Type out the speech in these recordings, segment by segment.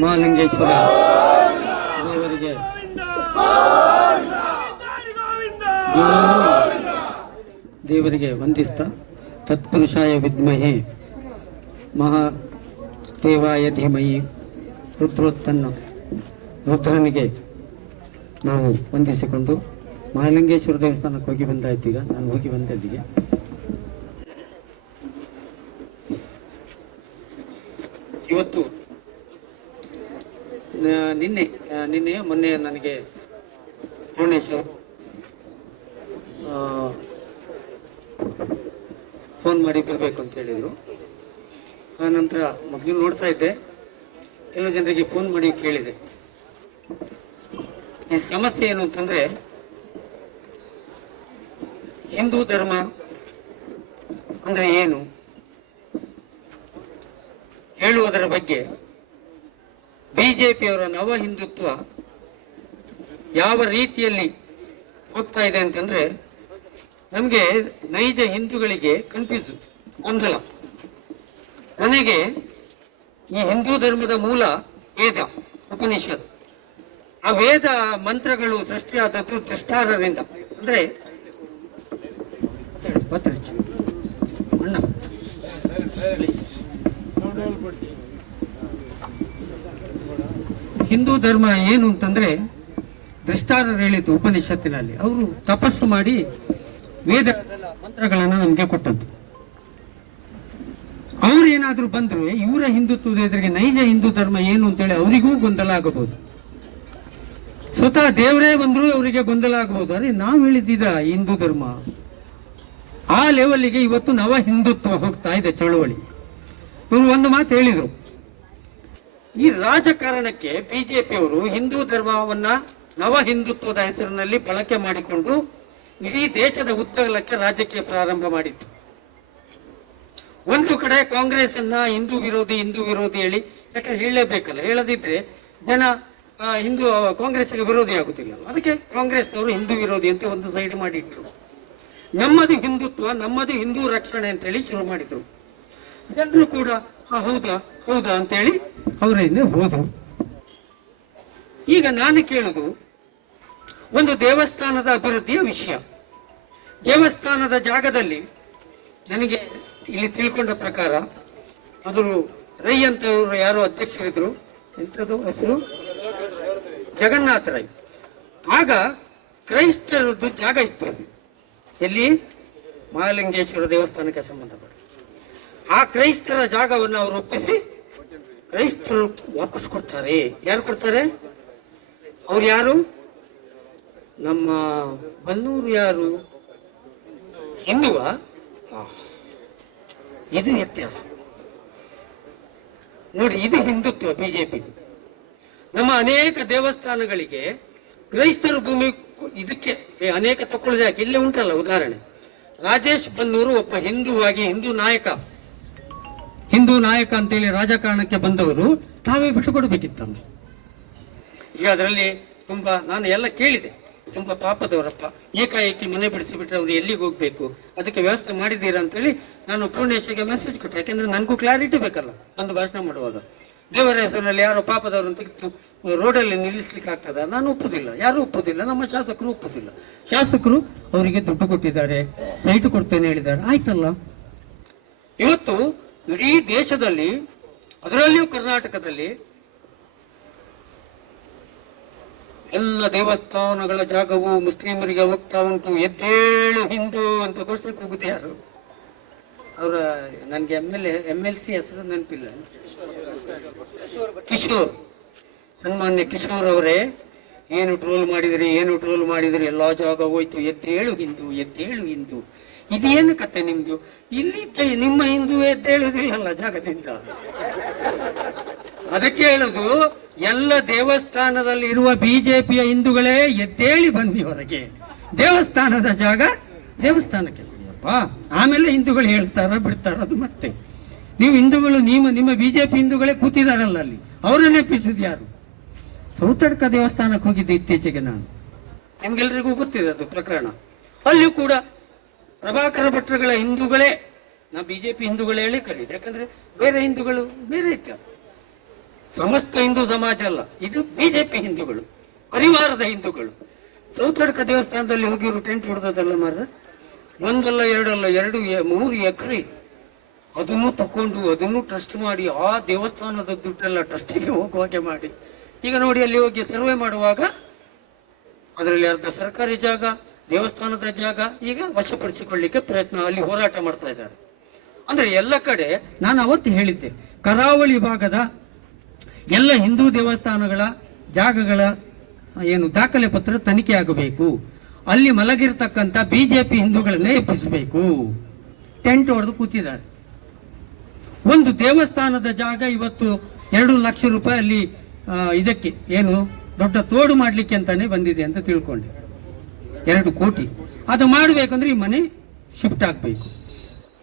ಮಹಾಲಿಂಗೇಶ್ವರ ದೇವರಿಗೆ. ದೇವರಿಗೆ ವಂದಿಸ್ತ ತತ್ಪುರುಷಾಯ ವಿದ್ಮಹೆ. ಮಹಾ ದೇವಾಯ ಧೀಮಹಿ. ರುದ್ರೋತ್ತನ್ನ ರುದ್ರನಿಗೆ ನಾವು ವಂದಿಸಿಕೊಂಡು ಮಹಾಲಿಂಗೇಶ್ವರ ದೇವಸ್ಥಾನಕ್ಕೆ ಹೋಗಿ ಬಂದಾಯ್ತು ಈಗ. ನಾನು ಹೋಗಿ ಬಂದೆ ಇವತ್ತು ನಿನ್ನೆ ನಿನ್ನೆ, ಮೊನ್ನೆ ನನಗೆ ಪೂರ್ಣೇಶ್ ಫೋನ್ ಮಾಡಿ ಬರಬೇಕು ಅಂತ ಹೇಳಿದರು. ಆ ನಂತರ ಮೊದಲು ನೋಡ್ತಾ ಇದ್ದೆ. ಕೆಲವು ಜನರಿಗೆ ಫೋನ್ ಮಾಡಿ ಕೇಳಿದೆ. ಈ ಸಮಸ್ಯೆ ಏನು ಅಂತಂದರೆ, ಹಿಂದೂ ಧರ್ಮ ಅಂದರೆ ಏನು? ಹೇಳುವುದರ ಬಗ್ಗೆ ಬಿಜೆಪಿಯವರ ನವ ಹಿಂದುತ್ವ ಯಾವ ರೀತಿಯಲ್ಲಿ ಹೋಗ್ತಾ ಇದೆ ಅಂತಂದ್ರೆ ನಮಗೆ ನೈಜ ಹಿಂದೂಗಳಿಗೆ ಕನ್ಫ್ಯೂಸ್, ಗೊಂದಲ. ನನಗೆ ಈ ಹಿಂದೂ ಧರ್ಮದ ಮೂಲ ವೇದ, ಉಪನಿಷತ್. ಆ ವೇದ ಮಂತ್ರಗಳು ಸೃಷ್ಟಿಯಾದದ್ದು ದುಷ್ಟಾರರಿಂದ ಅಂದ್ರೆ ಮಾತಾಡಿ, ಅಣ್ಣ please. ಹಿಂದೂ ಧರ್ಮ ಏನು ಅಂತಂದ್ರೆ ದೃಷ್ಟಾರರು ಹೇಳಿದ್ದು ಉಪನಿಷತ್ತಿನಲ್ಲಿ. ಅವರು ತಪಸ್ಸು ಮಾಡಿ ವೇದ ಮಂತ್ರಗಳನ್ನು ನಮಗೆ ಕೊಟ್ಟದ್ದು. ಅವ್ರು ಏನಾದರೂ ಬಂದ್ರು ಇವರ ಹಿಂದುತ್ವದ ಎದುರಿಗೆ ನೈಜ ಹಿಂದೂ ಧರ್ಮ ಏನು ಅಂತೇಳಿ ಅವರಿಗೂ ಗೊಂದಲ ಆಗಬಹುದು. ಸ್ವತಃ ದೇವರೇ ಬಂದ್ರು ಅವರಿಗೆ ಗೊಂದಲ ಆಗಬಹುದು. ನಾವು ಹೇಳಿದ್ದಿದ ಹಿಂದೂ ಧರ್ಮ. ಆ ಲೆವೆಲ್ಗೆ ಇವತ್ತು ನವ ಹಿಂದುತ್ವ ಹೋಗ್ತಾ ಇದೆ ಚಳುವಳಿ. ಇವರು ಒಂದು ಮಾತು ಹೇಳಿದರು. ಈ ರಾಜಕಾರಣಕ್ಕೆ ಬಿಜೆಪಿಯವರು ಹಿಂದೂ ಧರ್ಮವನ್ನ ನವ ಹಿಂದುತ್ವದ ಹೆಸರಿನಲ್ಲಿ ಬಳಕೆ ಮಾಡಿಕೊಂಡು ಇಡೀ ದೇಶದ ಉದ್ದಗಲಕ್ಕೆ ರಾಜಕೀಯ ಪ್ರಾರಂಭ ಮಾಡಿತ್ತು ಒಂದು ಕಡೆ ಕಾಂಗ್ರೆಸ್ ಅನ್ನ ಹಿಂದೂ ವಿರೋಧಿ ಹಿಂದೂ ವಿರೋಧಿ ಹೇಳಿ, ಯಾಕಂದ್ರೆ ಹೇಳಲೇಬೇಕಲ್ಲ, ಹೇಳದಿದ್ರೆ ಜನ ಹಿಂದೂ ಕಾಂಗ್ರೆಸ್ಗೆ ವಿರೋಧಿ ಆಗುತ್ತಿಲ್ಲ ಅದಕ್ಕೆ ಕಾಂಗ್ರೆಸ್ನವರು ಹಿಂದೂ ವಿರೋಧಿ ಅಂತ ಒಂದು ಸೈಡ್ ಮಾಡಿಟ್ರು. ನಮ್ಮದು ಹಿಂದುತ್ವ, ನಮ್ಮದು ಹಿಂದೂ ರಕ್ಷಣೆ ಅಂತೇಳಿ ಶುರು ಮಾಡಿದ್ರು. ಜನರು ಕೂಡ "ಆ, ಹೌದಾ ಹೌದಾ ಅಂತೇಳಿ ಅವರ ಹಿಂದೆ ಹೋದರು ಈಗ ನಾನು ಕೇಳುದು ಒಂದು ದೇವಸ್ಥಾನದ ಅಭಿವೃದ್ಧಿಯ ವಿಷಯ. ದೇವಸ್ಥಾನದ ಜಾಗದಲ್ಲಿ ನನಗೆ ಇಲ್ಲಿ ತಿಳ್ಕೊಂಡ ಪ್ರಕಾರ ಅದು ರೈ ಅಂತವರು ಯಾರು ಅಧ್ಯಕ್ಷರಿದ್ರು. ಎಂಥದ್ದು ಹೆಸರು? ಜಗನ್ನಾಥ ರೈ. ಆಗ ಕ್ರೈಸ್ತರದ್ದು ಜಾಗ ಇತ್ತು. ಎಲ್ಲಿ? ಮಹಾಲಿಂಗೇಶ್ವರ ದೇವಸ್ಥಾನಕ್ಕೆ ಸಂಬಂಧಪಟ್ಟ ಆ ಕ್ರೈಸ್ತರ ಜಾಗವನ್ನು ಅವರು ಒಪ್ಪಿಸಿ ಕ್ರೈಸ್ತರು ವಾಪಸ್ ಕೊಡ್ತಾರೆ. ಯಾರು ಕೊಡ್ತಾರೆ? ಅವ್ರು ಯಾರು? ನಮ್ಮ ಬನ್ನೂರು ಯಾರು? ಹಿಂದುವ. ಇದು ವ್ಯತ್ಯಾಸ. ನೋಡಿ, ಇದು ಹಿಂದುತ್ವ, ಬಿಜೆಪಿದು. ನಮ್ಮ ಅನೇಕ ದೇವಸ್ಥಾನಗಳಿಗೆ ಕ್ರೈಸ್ತರು ಭೂಮಿ ಇದಕ್ಕೆ ಅನೇಕ ತಕೊಳ್ಳೋದು ಯಾಕೆ? ಇಲ್ಲೇ ಉಂಟಲ್ಲ ಉದಾಹರಣೆ. ರಾಜೇಶ್ ಬನ್ನೂರು ಒಬ್ಬ ಹಿಂದುವಾಗಿ ಹಿಂದೂ ನಾಯಕ. ಹಿಂದೂ ನಾಯಕ ಅಂತೇಳಿ ರಾಜಕಾರಣಕ್ಕೆ ಬಂದವರು ತಾವೇ ಬಿಟ್ಟು ಕೊಡಬೇಕಿತ್ತಮ್ಮ ಈಗ ಅದರಲ್ಲಿ ತುಂಬಾ, ನಾನು ಎಲ್ಲ ಕೇಳಿದೆ. ತುಂಬಾ ಪಾಪದವರಪ್ಪ. ಏಕಾಏಕಿ ಮನೆ ಬಿಡಿಸಿ ಬಿಟ್ರೆ ಅವ್ರು ಎಲ್ಲಿಗೆ ಹೋಗ್ಬೇಕು? ಅದಕ್ಕೆ ವ್ಯವಸ್ಥೆ ಮಾಡಿದ್ದೀರಾ ಅಂತೇಳಿ ನಾನು ಪೂರ್ಣೇಶ್ವರಿಗೆ ಮೆಸೇಜ್ ಕೊಟ್ಟೆ. ಯಾಕೆಂದ್ರೆ ನನಗೂ ಕ್ಲಾರಿಟಿ ಬೇಕಲ್ಲ ಒಂದು ಭಾಷಣ ಮಾಡುವಾಗ. ದೇವರ ಹೆಸರಿನಲ್ಲಿ ಯಾರೋ ಪಾಪದವರು ಅಂತ ರೋಡಲ್ಲಿ ನಿಲ್ಲಿಸ್ಲಿಕ್ಕೆ ಆಗ್ತದ? ನಾನು ಒಪ್ಪುದಿಲ್ಲ. ಯಾರು ಒಪ್ಪುದಿಲ್ಲ. ನಮ್ಮ ಶಾಸಕರು ಒಪ್ಪುದಿಲ್ಲ. ಶಾಸಕರು ಅವರಿಗೆ ದುಡ್ಡು ಕೊಟ್ಟಿದ್ದಾರೆ. ಸೈಟ್ ಕೊಡ್ತೇನೆ ಹೇಳಿದ್ದಾರೆ. ಆಯ್ತಲ್ಲ? ಇವತ್ತು ಇಡೀ ದೇಶದಲ್ಲಿ, ಅದರಲ್ಲಿಯೂ ಕರ್ನಾಟಕದಲ್ಲಿ ಎಲ್ಲ ದೇವಸ್ಥಾನಗಳ ಜಾಗವು ಮುಸ್ಲಿಮರಿಗೆ ಹೋಗ್ತಾ ಉಂಟು. ಎದ್ದೇಳು ಹಿಂದೂ ಅಂತ ಘೋಷಣೆ ಕೂಗುತ್ತೆ ಯಾರು? ಅವರ ನನಗೆ M L M L C ಹೆಸರು ನೆನಪಿಲ್ಲ. ಕಿಶೋರ್. ಸನ್ಮಾನ್ಯ ಕಿಶೋರ್ ಅವರೇ, ಏನು ಟ್ರೋಲ್ ಮಾಡಿದ್ರಿ, ಏನು ಟ್ರೋಲ್ ಮಾಡಿದ್ರಿ, ಎಲ್ಲ ಜಾಗ ಹೋಯ್ತು. ಎದ್ದೇಳು ಹಿಂದೂ ಎದ್ದೇಳು ಹಿಂದೂ. ಇದೇನು ಕತೆ ನಿಮ್ದು? ಇಲ್ಲಿ ನಿಮ್ಮ ಹಿಂದೂ ಎದ್ದೇಳುದಿಲ್ಲಲ್ಲ ಜಾಗದಿಂದ. ಅದಕ್ಕೆ ಹೇಳುದು, ಎಲ್ಲ ದೇವಸ್ಥಾನದಲ್ಲಿ ಇರುವ ಬಿಜೆಪಿಯ ಹಿಂದೂಗಳೇ ಎದ್ದೇಳಿ ಬನ್ನಿ ಹೊರಗೆ. ದೇವಸ್ಥಾನದ ಜಾಗ ದೇವಸ್ಥಾನಕ್ಕೆ ಕೊಡಿಯಪ್ಪ ಆಮೇಲೆ ಹಿಂದೂಗಳು ಹೇಳ್ತಾರ ಬಿಡ್ತಾರ ಅದು ಮತ್ತೆ. ನೀವು ಹಿಂದೂಗಳು ನಿಮ್ಮ ನಿಮ್ಮ ಬಿಜೆಪಿ ಹಿಂದೂಗಳೇ ಕೂತಿದಾರಲ್ಲ ಅಲ್ಲಿ. ಅವರನ್ನೇ ಎಪ್ಪಿಸಿದ್ ಯಾರು? ಸೌತಡ್ಕ ದೇವಸ್ಥಾನಕ್ಕೆ ಹೋಗಿದ್ದೆ ಇತ್ತೀಚೆಗೆ ನಾನು. ನಿಮ್ಗೆಲ್ರಿಗೂ ಗೊತ್ತಿದೆ ಅದು ಪ್ರಕರಣ. ಅಲ್ಲಿಯೂ ಕೂಡ ಪ್ರಭಾಕರ ಭಟ್ರುಗಳ ಹಿಂದೂಗಳೇ, ನಾ ಬಿಜೆಪಿ ಹಿಂದೂಗಳೇ ಹೇಳಿ ಕರೀದು ಯಾಕಂದ್ರೆ ಬೇರೆ ಹಿಂದೂಗಳು ಬೇರೆ ಇತ್ತು ಸಮಸ್ತ ಹಿಂದೂ ಸಮಾಜ ಅಲ್ಲ. ಇದು ಬಿಜೆಪಿ ಹಿಂದೂಗಳು, ಪರಿವಾರದ ಹಿಂದೂಗಳು. ಸೌತಡ್ಕ ದೇವಸ್ಥಾನದಲ್ಲಿ ಹೋಗಿರು ಟೆಂಟ್ ಹೊಡೆದದಲ್ಲ ಮಾರ ಒಂದಲ್ಲ, ಎರಡಲ್ಲ, ಎರಡು ಮೂರು ಎಕರೆ. ಅದನ್ನು ತಕೊಂಡು, ಅದನ್ನು ಟ್ರಸ್ಟ್ ಮಾಡಿ, ಆ ದೇವಸ್ಥಾನದ ದುಡ್ಡೆಲ್ಲ ಟ್ರಸ್ಟಿಗೆ ಹೋಗುವಾಗೆ ಮಾಡಿ. ಈಗ ನೋಡಿ, ಅಲ್ಲಿ ಹೋಗಿ ಸರ್ವೆ ಮಾಡುವಾಗ, ಅದರಲ್ಲಿ ಅರ್ಧ ಸರ್ಕಾರಿ ಜಾಗ ದೇವಸ್ಥಾನದ ಜಾಗ ಈಗ ವಶಪಡಿಸಿಕೊಳ್ಳಿಕ್ಕೆ ಪ್ರಯತ್ನ ಅಲ್ಲಿ ಹೋರಾಟ ಮಾಡ್ತಾ ಇದ್ದಾರೆ. ಅಂದ್ರೆ ಎಲ್ಲ ಕಡೆ ನಾನು ಅವತ್ತು ಹೇಳಿದ್ದೆ, ಕರಾವಳಿ ಭಾಗದ ಎಲ್ಲ ಹಿಂದೂ ದೇವಸ್ಥಾನಗಳ ಜಾಗಗಳ ಏನು ದಾಖಲೆ ಪತ್ರ ತನಿಖೆ ಆಗಬೇಕು. ಅಲ್ಲಿ ಮಲಗಿರ್ತಕ್ಕಂಥ ಬಿಜೆಪಿ ಹಿಂದೂಗಳನ್ನೇ ಎಪ್ಪಿಸಬೇಕು ಟೆಂಟ್ ಹೊಡೆದು ಕೂತಿದ್ದಾರೆ. ಒಂದು ದೇವಸ್ಥಾನದ ಜಾಗ ಇವತ್ತು ಎರಡು ಲಕ್ಷ ರೂಪಾಯಿ ಅಲ್ಲಿ ಇದಕ್ಕೆ ಏನು ದೊಡ್ಡ ತೋಡು ಮಾಡಲಿಕ್ಕೆ ಅಂತಾನೆ ಬಂದಿದೆ ಅಂತ ತಿಳ್ಕೊಂಡೆ. ಎರಡು ಕೋಟಿ. ಅದು ಮಾಡಬೇಕಂದ್ರೆ ಈ ಮನೆ ಶಿಫ್ಟ್ ಆಗಬೇಕು.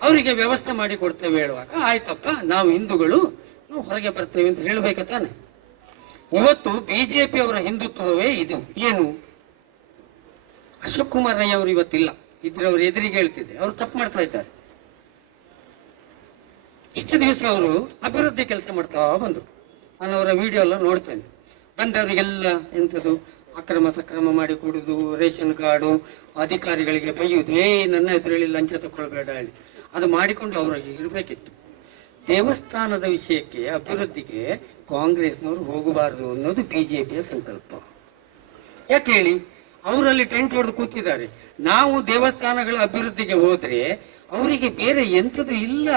ಅವರಿಗೆ ವ್ಯವಸ್ಥೆ ಮಾಡಿ ಕೊಡ್ತೇವೆ ಹೇಳುವಾಗ, ಆಯ್ತಪ್ಪ, ನಾವು ಹಿಂದೂಗಳು, ನಾವು ಹೊರಗೆ ಬರ್ತೇವೆ ಅಂತ ಹೇಳ್ಬೇಕ ತಾನೆ. ಇವತ್ತು ಬಿಜೆಪಿ ಅವರ ಹಿಂದುತ್ವವೇ ಇದು. ಏನು? ಅಶೋಕ್ ಕುಮಾರ್ ರೈ ಅವರು ಇವತ್ತಿಲ್ಲ. ಇದ್ರೆ ಅವ್ರ ಎದುರಿಗೆ ಹೇಳ್ತಿದ್ದೆ. ಅವರು ತಪ್ಪು ಮಾಡ್ತಾ ಇದ್ದಾರೆ. ಇಷ್ಟು ದಿವಸ ಅವರು ಅಭಿವೃದ್ಧಿ ಕೆಲಸ ಮಾಡ್ತಾ ಬಂದರು. ನಾನು ಅವರ ವಿಡಿಯೋ ಎಲ್ಲ ನೋಡ್ತೇನೆ. ಬಂದವರಿಗೆಲ್ಲ ಎಂಥದ್ದು? ಅಕ್ರಮ ಸಕ್ರಮ ಮಾಡಿ ಕೊಡುದು, ರೇಷನ್ ಕಾರ್ಡು, ಅಧಿಕಾರಿಗಳಿಗೆ ಬೈಯುವುದು ಏ, ನನ್ನ ಹೆಸರಲ್ಲಿ ಲಂಚ ತಗೊಳ್ಬೇಡ ಹೇಳಿ. ಅದು ಮಾಡಿಕೊಂಡು ಅವರು ಇರಬೇಕಿತ್ತು. ದೇವಸ್ಥಾನದ ವಿಷಯಕ್ಕೆ, ಅಭಿವೃದ್ಧಿಗೆ ಕಾಂಗ್ರೆಸ್ನವರು ಹೋಗಬಾರದು ಅನ್ನೋದು ಬಿ ಜೆ ಪಿಯ ಸಂಕಲ್ಪ. ಯಾಕೆ ಹೇಳಿ? ಅವರಲ್ಲಿ ಟೆಂಟ್ ಹೊಡೆದು ಕೂತಿದ್ದಾರೆ. ನಾವು ದೇವಸ್ಥಾನಗಳ ಅಭಿವೃದ್ಧಿಗೆ ಹೋದ್ರೆ ಅವರಿಗೆ ಬೇರೆ ಎಂಥದ್ದು ಇಲ್ಲ.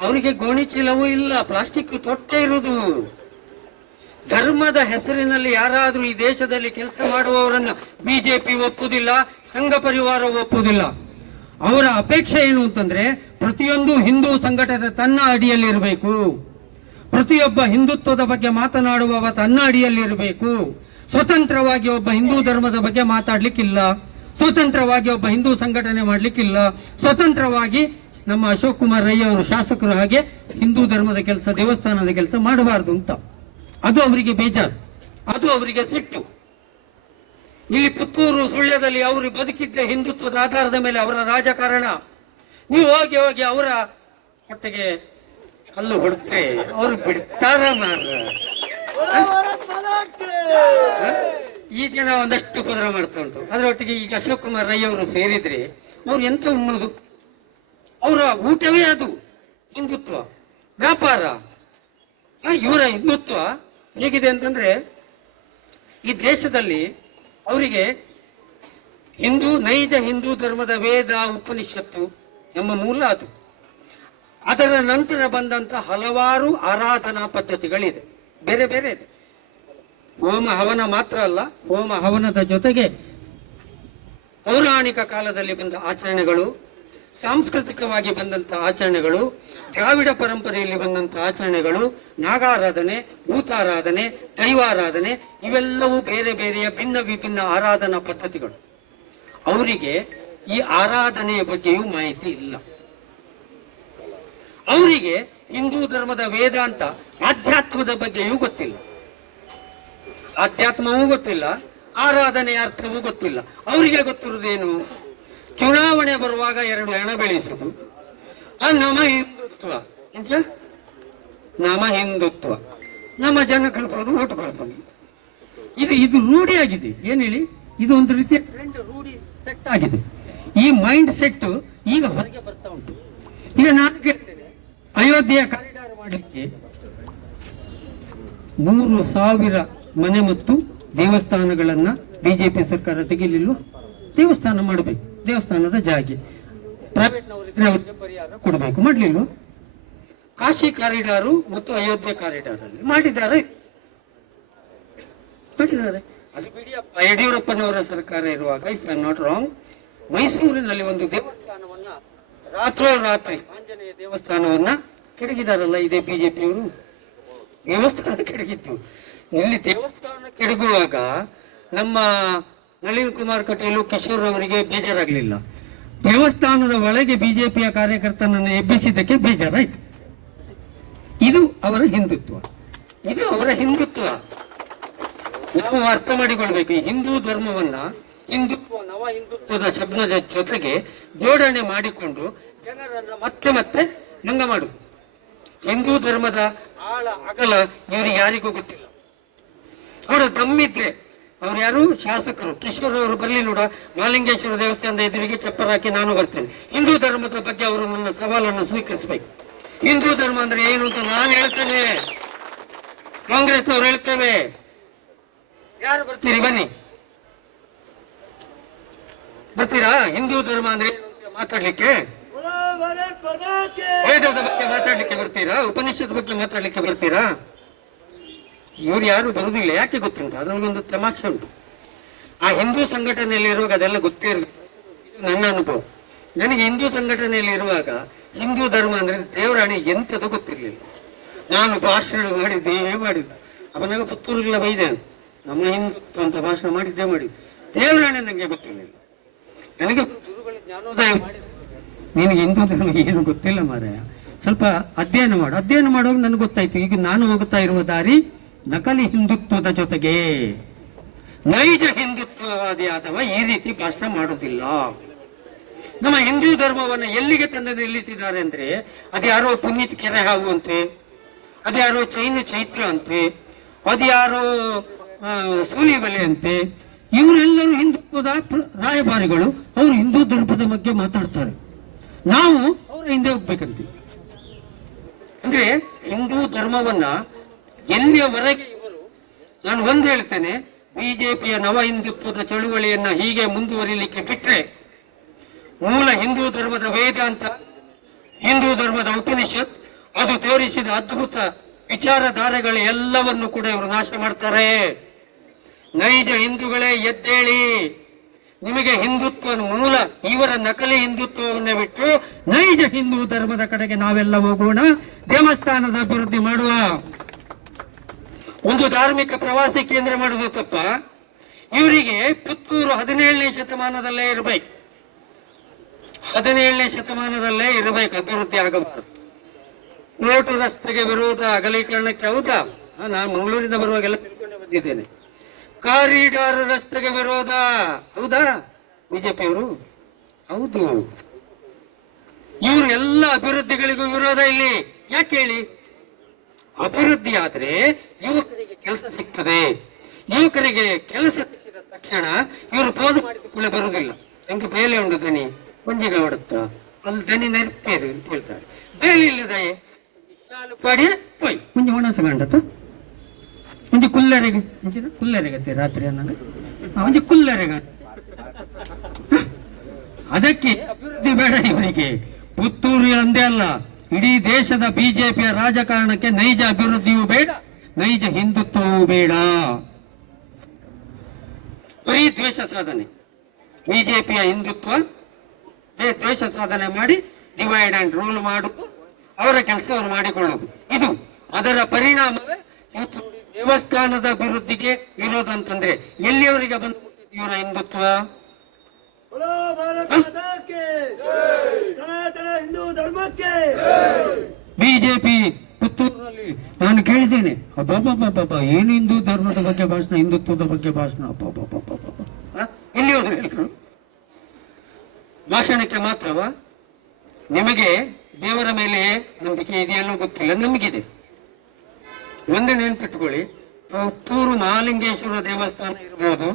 ಅವರಿಗೆ ಗೋಣಿ ಚೀಲವೂ ಇಲ್ಲ, ಪ್ಲಾಸ್ಟಿಕ್ ತೊಟ್ಟೆ ಇರುವುದು ಧರ್ಮದ ಹೆಸರಿನಲ್ಲಿ ಯಾರಾದರೂ ಈ ದೇಶದಲ್ಲಿ ಕೆಲಸ ಮಾಡುವವರನ್ನ ಬಿಜೆಪಿ ಒಪ್ಪುವುದಿಲ್ಲ ಸಂಘ ಪರಿವಾರ ಒಪ್ಪುವುದಿಲ್ಲ ಅವರ ಅಪೇಕ್ಷೆ ಏನು ಅಂತಂದ್ರೆ ಪ್ರತಿಯೊಂದು ಹಿಂದೂ ಸಂಘಟನೆ ತನ್ನ ಅಡಿಯಲ್ಲಿರಬೇಕು. ಪ್ರತಿಯೊಬ್ಬ ಹಿಂದುತ್ವದ ಬಗ್ಗೆ ಮಾತನಾಡುವವ ತನ್ನ ಅಡಿಯಲ್ಲಿರಬೇಕು. ಸ್ವತಂತ್ರವಾಗಿ ಒಬ್ಬ ಹಿಂದೂ ಧರ್ಮದ ಬಗ್ಗೆ ಮಾತಾಡ್ಲಿಕ್ಕಿಲ್ಲ. ಸ್ವತಂತ್ರವಾಗಿ ಒಬ್ಬ ಹಿಂದೂ ಸಂಘಟನೆ ಮಾಡ್ಲಿಕ್ಕಿಲ್ಲ. ಸ್ವತಂತ್ರವಾಗಿ ನಮ್ಮ ಅಶೋಕ್ ಕುಮಾರ್ ರೈ ಅವರು ಶಾಸಕರು ಹಾಗೆ ಹಿಂದೂ ಧರ್ಮದ ಕೆಲಸ, ದೇವಸ್ಥಾನದ ಕೆಲಸ ಮಾಡಬಾರದು ಅಂತ. ಅದು ಅವರಿಗೆ ಬೇಜಾರು. ಅದು ಅವರಿಗೆ ಸಿಟ್ಟು. ಇಲ್ಲಿ ಪುತ್ತೂರು ಸುಳ್ಯದಲ್ಲಿ ಅವರು ಬದುಕಿದ್ದ ಹಿಂದುತ್ವದ ಆಧಾರದ ಮೇಲೆ ಅವರ ರಾಜಕಾರಣ. ನೀವು ಹೋಗಿ ಹೋಗಿ ಅವರ ಹೊಟ್ಟೆಗೆ ಅಲ್ಲು ಹೊಡ್ತೆ ಅವರು ಬಿಡ್ತಾರ ಮಾರ ಈ ಜನ ಒಂದಷ್ಟು ಉಪದ್ರ ಮಾಡ್ತಾ ಉಂಟು. ಅದರೊಟ್ಟಿಗೆ ಈಗ ಅಶೋಕ್ ಕುಮಾರ್ ರೈ ಅವರು ಸೇರಿದ್ರೆ ಅವ್ರು ಎಂತ ಉಣ್ಣೋದು? ಅವರ ಊಟವೇ ಅದು. ಹಿಂದುತ್ವ. ವ್ಯಾಪಾರ. ಇವರ ಹಿಂದುತ್ವ. ಹೇಗಿದೆ ಅಂತಂದ್ರೆ, ಈ ದೇಶದಲ್ಲಿ ಅವರಿಗೆ ಹಿಂದೂ, ನೈಜ ಹಿಂದೂ ಧರ್ಮದ ವೇದ, ಉಪನಿಷತ್ತು ಎಂಬ ಮೂಲ ಅದು. ಅದರ ನಂತರ ಬಂದಂತ ಹಲವಾರು ಆರಾಧನಾ ಪದ್ಧತಿಗಳಿದೆ. ಬೇರೆ ಬೇರೆ ಇದೆ. ಹೋಮ ಹವನ ಮಾತ್ರ ಅಲ್ಲ, ಹೋಮ ಹವನದ ಜೊತೆಗೆ ಪೌರಾಣಿಕ ಕಾಲದಲ್ಲಿ ಬಂದ ಆಚರಣೆಗಳು ಸಾಂಸ್ಕೃತಿಕವಾಗಿ ಬಂದಂತ ಆಚರಣೆಗಳು, ದ್ರಾವಿಡ ಪರಂಪರೆಯಲ್ಲಿ ಬಂದಂತ ಆಚರಣೆಗಳು, ನಾಗಾರಾಧನೆ, ಭೂತಾರಾಧನೆ, ದೈವಾರಾಧನೆ, ಇವೆಲ್ಲವೂ ಬೇರೆ ಬೇರೆಯ ಭಿನ್ನ ವಿಭಿನ್ನ ಆರಾಧನಾ ಪದ್ಧತಿಗಳು. ಅವರಿಗೆ ಈ ಆರಾಧನೆಯ ಬಗ್ಗೆಯೂ ಮಾಹಿತಿ ಇಲ್ಲ. ಅವರಿಗೆ ಹಿಂದೂ ಧರ್ಮದ ವೇದಾಂತ ಆಧ್ಯಾತ್ಮದ ಬಗ್ಗೆಯೂ ಗೊತ್ತಿಲ್ಲ. ಆಧ್ಯಾತ್ಮವೂ ಗೊತ್ತಿಲ್ಲ, ಆರಾಧನೆಯ ಅರ್ಥವೂ ಗೊತ್ತಿಲ್ಲ. ಅವರಿಗೆ ಗೊತ್ತಿರುವುದೇನು? ಚುನಾವಣೆ ಬರುವಾಗ ಎರಡು ಹೆಣ ಬೆಳೆಸಿತು ಆ ನಮ್ಮ ಹಿಂದುತ್ವ. ಎಂತ ನಮ್ಮ ಹಿಂದುತ್ವ. ನಮ್ಮ ಜನ ಕಲ್ಪೋದು ಓಟು ಕಲ್ಪನೆ ಇದು ಇದು ರೂಢಿಯಾಗಿದೆ ಏನ್ ಹೇಳಿ? ಇದು ಒಂದು ರೀತಿಯ ಟ್ರೆಂಡ್ ರೂಢಿ ಸೆಟ್ ಆಗಿದೆ. ಈ ಮೈಂಡ್ ಸೆಟ್ ಈಗ ಹೊರಗೆ ಬರ್ತಾ ಉಂಟು. ಈಗ ನಾನು ಕೇಳ್ತೇನೆ, ಅಯೋಧ್ಯೆಯ ಕಾರಿಡಾರ್ ಮಾಡಲಿಕ್ಕೆ ಮೂರು ಸಾವಿರ ಮನೆ ಮತ್ತು ದೇವಸ್ಥಾನಗಳನ್ನ ಬಿಜೆಪಿ ಸರ್ಕಾರ ತೆಗೆಯಲಿಲ್ಲ ದೇವಸ್ಥಾನ ಮಾಡಬೇಕು. ದೇವಸ್ಥಾನದ ಜಾಗೆ. ಪ್ರೈವೇಟ್ನವರಿದ್ರೆ ಅವರಿಗೆ ಪರಿಹಾರ ಕೊಡಬೇಕು. ಮಾಡಲಿಲ್ಲ ಕಾಶಿ ಕಾರಿಡಾರು ಮತ್ತು ಅಯೋಧ್ಯೆ ಕಾರಿಡಾರ್ ಅಲ್ಲಿ ಮಾಡಿದ್ದಾರೆ. ಮಾಡಿದ್ದಾರೆ. ಅದು ಬಿಡಿಯಪ್ಪ. ಯಡಿಯೂರಪ್ಪನವರ ಸರ್ಕಾರ ಇರುವಾಗ ಇಫ್ ಐ ನಾಟ್ ರಾಂಗ್ ಮೈಸೂರಿನಲ್ಲಿ ಒಂದು ದೇವಸ್ಥಾನವನ್ನ ರಾತ್ರೋರಾತ್ರಿ ಆಂಜನೇಯ ದೇವಸ್ಥಾನವನ್ನ ಕೆಡಗಿದಾರಲ್ಲ ಇದೇ ಬಿಜೆಪಿಯವರು? ದೇವಸ್ಥಾನ ಕೆಡಗಿತ್ತು. ಇಲ್ಲಿ ದೇವಸ್ಥಾನ ಕೆಡಗುವಾಗ ನಮ್ಮ ನಳಿನ್ ಕುಮಾರ್ ಕಟೀಲು ಕಿಶೋರ್ ಅವರಿಗೆ ಬೇಜಾರಾಗಲಿಲ್ಲ. ದೇವಸ್ಥಾನದ ಒಳಗೆ ಬಿಜೆಪಿಯ ಕಾರ್ಯಕರ್ತನನ್ನು ಎಬ್ಬಿಸಿದ್ದಕ್ಕೆ ಬೇಜಾರಾಯ್ತು. ಇದು ಅವರ ಹಿಂದುತ್ವ. ಇದು ಅವರ ಹಿಂದುತ್ವ. ನಾವು ಅರ್ಥ ಮಾಡಿಕೊಳ್ಬೇಕು ಹಿಂದೂ ಧರ್ಮವನ್ನ ಹಿಂದುತ್ವ, ನವ ಹಿಂದುತ್ವದ ಶಬ್ದದ ಜೊತೆಗೆ ಜೋಡಣೆ ಮಾಡಿಕೊಂಡು ಜನರನ್ನು ಮತ್ತೆ ಮತ್ತೆ ನಂಗ ಮಾಡು. ಹಿಂದೂ ಧರ್ಮದ ಆಳ ಅಗಲ ಇವರು ಯಾರಿಗೂ ಗೊತ್ತಿಲ್ಲ. ಅವರ ದಮ್ಮಿದ್ರೆ ಅವ್ರು ಯಾರು? ಶಾಸಕರು. ಕಿಶೋರ್ ಅವರು ಬರಲಿ ನೋಡ. ಮಾಲಿಂಗೇಶ್ವರ ದೇವಸ್ಥಾನದ ಎದುರಿಗೆ ಚಪ್ಪರ್ ಹಾಕಿ ನಾನು ಬರ್ತೇನೆ. ಹಿಂದೂ ಧರ್ಮದ ಬಗ್ಗೆ ಅವರು ನನ್ನ ಸವಾಲನ್ನು ಸ್ವೀಕರಿಸಬೇಕು. ಹಿಂದೂ ಧರ್ಮ ಅಂದ್ರೆ ಏನು ಅಂತ ನಾನು ಹೇಳ್ತೇನೆ. ಕಾಂಗ್ರೆಸ್ನವ್ರು ಹೇಳ್ತೇವೆ. ಯಾರು ಬರ್ತೀರಿ? ಬನ್ನಿ. ಬರ್ತೀರಾ? ಹಿಂದೂ ಧರ್ಮ ಅಂದ್ರೆ ಮಾತಾಡ್ಲಿಕ್ಕೆ? ವೇದದ ಬಗ್ಗೆ ಮಾತಾಡ್ಲಿಕ್ಕೆ ಬರ್ತೀರಾ? ಉಪನಿಷತ್ ಬಗ್ಗೆ ಮಾತಾಡ್ಲಿಕ್ಕೆ ಬರ್ತೀರಾ? ಇವ್ರು ಯಾರು ಬರುವುದಿಲ್ಲ ಯಾಕೆ ಗೊತ್ತುಂಟು? ಅದರೊಳಗೊಂದು ತಮಾಷೆ ಉಂಟು. ಆ ಹಿಂದೂ ಸಂಘಟನೆಯಲ್ಲಿ ಇರುವಾಗ ಅದೆಲ್ಲ ಗೊತ್ತೇ ಇರಲಿಲ್ಲ ಇದು ನನ್ನ ಅನುಭವ. ನನಗೆ ಹಿಂದೂ ಸಂಘಟನೆಯಲ್ಲಿ ಇರುವಾಗ ಹಿಂದೂ ಧರ್ಮ ಅಂದ್ರೆ ದೇವರಾಣಿ ಎಂಥದ್ದು ಗೊತ್ತಿರಲಿಲ್ಲ. ನಾನು ಭಾಷಣ ಮಾಡಿದ್ದೇ ಮಾಡಿದ್ದು. ಅವನಾಗ ಪುತ್ತೂರಿಗೆಲ್ಲ ಬೈದೆ ನಮ್ಮ ಹಿಂದುತ್ವ ಅಂತ ಭಾಷಣ ಮಾಡಿದ್ದೇ ಮಾಡಿದ್ದು. ದೇವರಾಣಿ ನನಗೆ ಗೊತ್ತಿರಲಿಲ್ಲ. ನನಗೆ ಜ್ಞಾನೋದಯ ಮಾಡಿದ ನಿನಗೆ ಹಿಂದೂ ಧರ್ಮ ಏನು ಗೊತ್ತಿಲ್ಲ ಮಾರಾಯ. ಸ್ವಲ್ಪ ಅಧ್ಯಯನ ಮಾಡು. ಅಧ್ಯಯನ ಮಾಡುವಾಗ ನನಗೆ ಗೊತ್ತಾಯ್ತು. ಈಗ ನಾನು ಹೋಗುತ್ತಾ ಇರುವ ದಾರಿ ನಕಲಿ ಹಿಂದುತ್ವದ ಜೊತೆಗೆ ನೈಜ ಹಿಂದುತ್ವವಾದಿ ಅಥವಾ ಈ ರೀತಿ ಭಾಷಣ ಮಾಡೋದಿಲ್ಲ. ನಮ್ಮ ಹಿಂದೂ ಧರ್ಮವನ್ನು ಎಲ್ಲಿಗೆ ತಂದು ನಿಲ್ಲಿಸಿದ್ದಾರೆ ಅಂದ್ರೆ, ಅದ್ಯಾರೋ ಪುನೀತ್ ಕೆರೆ ಹಾವು ಅಂತೆ, ಅದ್ಯಾರೋ ಚೈನು ಚೈತ್ರ ಅಂತೆ, ಅದ್ಯಾರೋ ಸೂಲಿಬಲೆ ಅಂತೆ, ಇವರೆಲ್ಲರೂ ಹಿಂದುತ್ವದ ರಾಯಭಾರಿಗಳು, ಅವರು ಹಿಂದೂ ಧರ್ಮದ ಬಗ್ಗೆ ಮಾತಾಡ್ತಾರೆ. ನಾವು ಅವರ ಹಿಂದೆ ಹೋಗ್ಬೇಕಂತೆ. ಅಂದ್ರೆ ಹಿಂದೂ ಧರ್ಮವನ್ನ ಎಲ್ಲಿಯವರೆಗೆ ಇವರು? ನಾನು ಒಂದು ಹೇಳ್ತೇನೆ, ಬಿಜೆಪಿಯ ನವ ಹಿಂದುತ್ವದ ಚಳುವಳಿಯನ್ನ ಹೀಗೆ ಮುಂದುವರಿಲಿಕ್ಕೆ ಬಿಟ್ಟರೆ ಮೂಲ ಹಿಂದೂ ಧರ್ಮದ ವೇದಾಂತ, ಹಿಂದೂ ಧರ್ಮದ ಉಪನಿಷತ್, ಅದು ತೋರಿಸಿದ ಅದ್ಭುತ ವಿಚಾರಧಾರೆಗಳು ಎಲ್ಲವನ್ನು ಕೂಡ ಇವರು ನಾಶ ಮಾಡ್ತಾರೆ. ನೈಜ ಹಿಂದೂಗಳೇ ಎದ್ದೇಳಿ, ನಿಮಗೆ ಹಿಂದುತ್ವ ಮೂಲ, ಇವರ ನಕಲಿ ಹಿಂದುತ್ವವನ್ನೇ ಬಿಟ್ಟು ನೈಜ ಹಿಂದೂ ಧರ್ಮದ ಕಡೆಗೆ ನಾವೆಲ್ಲ ಹೋಗೋಣ, ದೇವಸ್ಥಾನದ ಅಭಿವೃದ್ಧಿ ಮಾಡುವ. ಒಂದು ಧಾರ್ಮಿಕ ಪ್ರವಾಸಿ ಕೇಂದ್ರ ಮಾಡುವುದು ತಪ್ಪ. ಇವರಿಗೆ ಪುತ್ತೂರು ಹದಿನೇಳನೇ ಶತಮಾನದಲ್ಲೇ ಇರಬೇಕು. ಹದಿನೇಳನೇ ಶತಮಾನದಲ್ಲೇ ಇರಬೇಕು, ಅಭಿವೃದ್ಧಿ ಆಗಬಾರದು. ನೋಟು ರಸ್ತೆಗೆ ವಿರೋಧ ಅಗಲೀಕರಣಕ್ಕೆ ಹೌದಾ? ನಾನು ಮಂಗಳೂರಿಂದ ಬರುವಾಗೆಲ್ಲ ತಿಳ್ಕೊಂಡು ಬಂದಿದ್ದೇನೆ. ಕಾರಿಡಾರ್ ರಸ್ತೆಗೆ ವಿರೋಧ. ಹೌದಾ? ಬಿಜೆಪಿಯವರು ಹೌದು. ಇವರು ಎಲ್ಲ ಅಭಿವೃದ್ಧಿಗಳಿಗೂ ವಿರೋಧ ಇಲ್ಲಿ. ಯಾಕೆ ಹೇಳಿ? ಅಭಿವೃದ್ಧಿ ಆದ್ರೆ ಯುವಕರಿಗೆ ಕೆಲಸ ಸಿಗ್ತದೆ. ಯುವಕರಿಗೆ ಕೆಲಸ ಸಿಕ್ಕಿದ ತಕ್ಷಣ ಇವರು ಫೋನ್ ಮಾಡಿದ ಕೂಡ ಬರುವುದಿಲ್ಲ. ನಂಗೆ ಬೇಲೆ ಉಂಡು ದನಿ. ಮಂಜಿಗೆ ಹೊಡುತ್ತಾ ಅಲ್ಲಿ ದನಿ ನರಿಪೇರು ಅಂತ ಹೇಳ್ತಾರೆ. ಬೇಲೆ ಇಲ್ಲದೆ ಪಾಡಿ ಪೋಯ್ ಮುಂಜೆ ಒಣಸ ಕಂಡತ್ತ ಮುಂಜಿ ಕುಲ್ಲರಿಗೆ ಮುಂಚಿನ ಕುಲ್ಲರಿಗತ್ತೆ ರಾತ್ರಿ ಅನ್ನಂಗ. ಮುಂಜಿ ಕುಲ್ಲರಿಗ ಅದಕ್ಕೆ ಅಭಿವೃದ್ಧಿ ಬೇಡ ಇವರಿಗೆ ಪುತ್ತೂರು ಅಂದೇ ಅಲ್ಲ. ಇಡೀ ದೇಶದ ಬಿಜೆಪಿಯ ರಾಜಕಾರಣಕ್ಕೆ ನೈಜ ಅಭಿವೃದ್ಧಿಯೂ ಬೇಡ. ನೈಜ ಹಿಂದುತ್ವವೂ ಬೇಡ. ಬರೀ ದ್ವೇಷ ಸಾಧನೆ. ಬಿಜೆಪಿಯ ಹಿಂದುತ್ವ ದ್ವೇಷ ಸಾಧನೆ ಮಾಡಿ ಡಿವೈಡ್ ಅಂಡ್ ರೂಲ್ ಮಾಡುವುದು ಅವರ ಕೆಲಸ ಅವರು ಮಾಡಿಕೊಳ್ಳೋದು. ಇದು ಅದರ ಪರಿಣಾಮವೇ ಇವತ್ತು ದೇವಸ್ಥಾನದ ಅಭಿವೃದ್ಧಿಗೆ ಇರೋದು ಅಂತಂದ್ರೆ ಎಲ್ಲಿಯವರಿಗೆ ಬಂದು ಇವರ ಹಿಂದುತ್ವ? ಬಿಜೆಪಿ ಅಬ್ಬಬ್ಬಬ್ಬಬ್ಬ, ಏನು ಹಿಂದೂ ಧರ್ಮದ ಬಗ್ಗೆ ಭಾಷಣ, ಹಿಂದುತ್ವದ ಬಗ್ಗೆ ಭಾಷಣ? ಅಬ್ಬಬ್ಬಬ್ಬಬ್ಬ? ಎಲ್ಲಿ ಹೋದ್ರು ಎಲ್ಲರೂ ಭಾಷಣಕ್ಕೆ ಮಾತ್ರವಾ? ನಿಮಗೆ ದೇವರ ಮೇಲೆ ನಂಬಿಕೆ ಇದೆಯಲ್ಲೋ ಗೊತ್ತಿಲ್ಲ, ನಮಗಿದೆ. ಒಂದೇ ನೆನ್ಪಿಟ್ಕೊಳ್ಳಿ, ಪುತ್ತೂರು ಮಹಾಲಿಂಗೇಶ್ವರ ದೇವಸ್ಥಾನ ಇರ್ಬೋದು,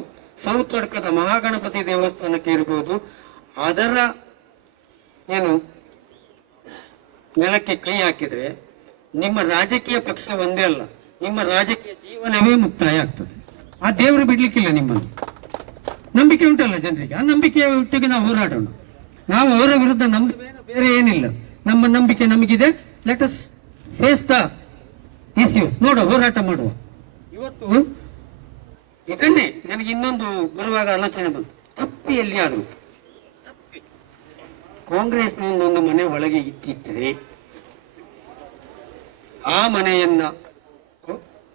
ಸೌತ್ ಅಡ್ಕದ ಮಹಾಗಣಪತಿ ದೇವಸ್ಥಾನಕ್ಕೆ ಇರ್ಬೋದು, ಅದರ ಏನು, ನೆಲಕ್ಕೆ ಕೈ ಹಾಕಿದ್ರೆ ನಿಮ್ಮ ರಾಜಕೀಯ ಪಕ್ಷ ಒಂದೇ ಅಲ್ಲ. ನಿಮ್ಮ ರಾಜಕೀಯ ಜೀವನವೇ ಮುಕ್ತಾಯ ಆಗ್ತದೆ. ಆ ದೇವರು ಬಿಡ್ಲಿಕ್ಕಿಲ್ಲ ನಿಮ್ಮನ್ನು. ನಂಬಿಕೆ ಉಂಟಲ್ಲ ಜನರಿಗೆ. ಆ ನಂಬಿಕೆಯ ಒಟ್ಟಿಗೆ ನಾವು ಹೋರಾಡೋಣ. ನಾವು ಅವರ ವಿರುದ್ಧ ನಮ್ದು ಬೇರೆ ಏನಿಲ್ಲ. ನಮ್ಮ ನಂಬಿಕೆ ನಮಗಿದೆ. Let us face the issues ನೋಡ ಹೋರಾಟ ಮಾಡುವ. ಇವತ್ತು ಇದನ್ನೇ ನನಗೆ ಇನ್ನೊಂದು ಬರುವಾಗ ಆಲೋಚನೆ ಬಂತು. ತಪ್ಪಿ ಎಲ್ಲಿಯಾದರೂ. ಕಾಂಗ್ರೆಸ್ನಿಂದ ಒಂದು ಮನೆ ಒಳಗೆ ಇತ್ತಿದ್ದರೆ ಆ ಮನೆಯನ್ನ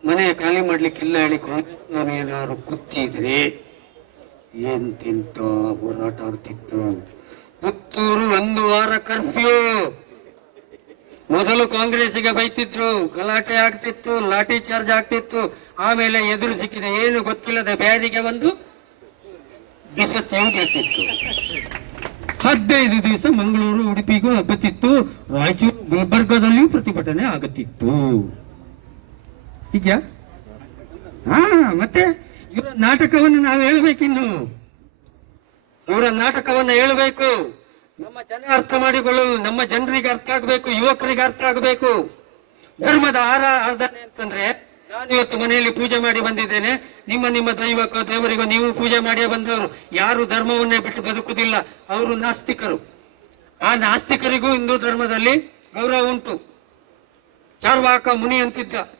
ಮನೆ ಖಾಲಿ ಮಾಡ್ಲಿಕ್ಕಿಲ್ಲ ಹೇಳಿ ಕಾಂಗ್ರೆಸ್ನವರು ಏನಾದ್ರು ಕುತ್ತಿದ್ರೆ ಎಂತೆಂತ ಹೋರಾಟ ಆಗ್ತಿತ್ತು. ಪುತ್ತೂರು ಒಂದು ವಾರ ಕರ್ಫ್ಯೂ. ಮೊದಲು ಕಾಂಗ್ರೆಸ್ಗೆ ಬೈತಿದ್ರು, ಗಲಾಟೆ ಆಗ್ತಿತ್ತು, ಲಾಠಿ ಚಾರ್ಜ್ ಆಗ್ತಿತ್ತು. ಆಮೇಲೆ ಎದುರು ಸಿಕ್ಕಿದೆ, ಏನು ಗೊತ್ತಿಲ್ಲದೆ ಬ್ಯಾರಿಗೆ ಬಂದು ದಿವಸ ತೆಗೆದಿಟ್ಟಿತ್ತು. ಹದಿನೈದು ದಿವಸ ಮಂಗಳೂರು, ಉಡುಪಿಗೂ ಆಗುತ್ತಿತ್ತು ರಾಯಚೂರು, ಗುಲ್ಬರ್ಗಾದಲ್ಲಿಯೂ ಪ್ರತಿಭಟನೆ ಆಗುತ್ತಿತ್ತು. ನಿಜ ಹಾ, ಮತ್ತೆ? ಇವರ ನಾಟಕವನ್ನು ನಾವು ಹೇಳಬೇಕಿನ್ನು. ಇವರ ನಾಟಕವನ್ನು ಹೇಳಬೇಕು. ನಮ್ಮ ಜನ ಅರ್ಥ ಮಾಡಿಕೊಳ್ಳಲು ನಮ್ಮ ಜನರಿಗೆ ಅರ್ಥ ಆಗಬೇಕು, ಯುವಕರಿಗೆ ಅರ್ಥ ಆಗಬೇಕು. ಧರ್ಮದ ಆರಾಧನೆ ಅಂತಂದ್ರೆ, ನಾನು ಇವತ್ತು ಮನೆಯಲ್ಲಿ ಪೂಜೆ ಮಾಡಿ ಬಂದಿದ್ದೇನೆ. ನಿಮ್ಮ ನಿಮ್ಮ ದೈವಕ್ಕೋ ದೇವರಿಗೋ ನೀವು ಪೂಜೆ ಮಾಡಿಯೇ ಬಂದವರು. ಯಾರು ಧರ್ಮವನ್ನೇ ಬಿಟ್ಟು ಬದುಕುವುದಿಲ್ಲ. ಅವರು ನಾಸ್ತಿಕರು. ಆ ನಾಸ್ತಿಕರಿಗೂ ಹಿಂದೂ ಧರ್ಮದಲ್ಲಿ ಗೌರವ ಉಂಟು. ಚಾರ್ವಾಕ ಮುನಿ ಅಂತಿದ್ದ.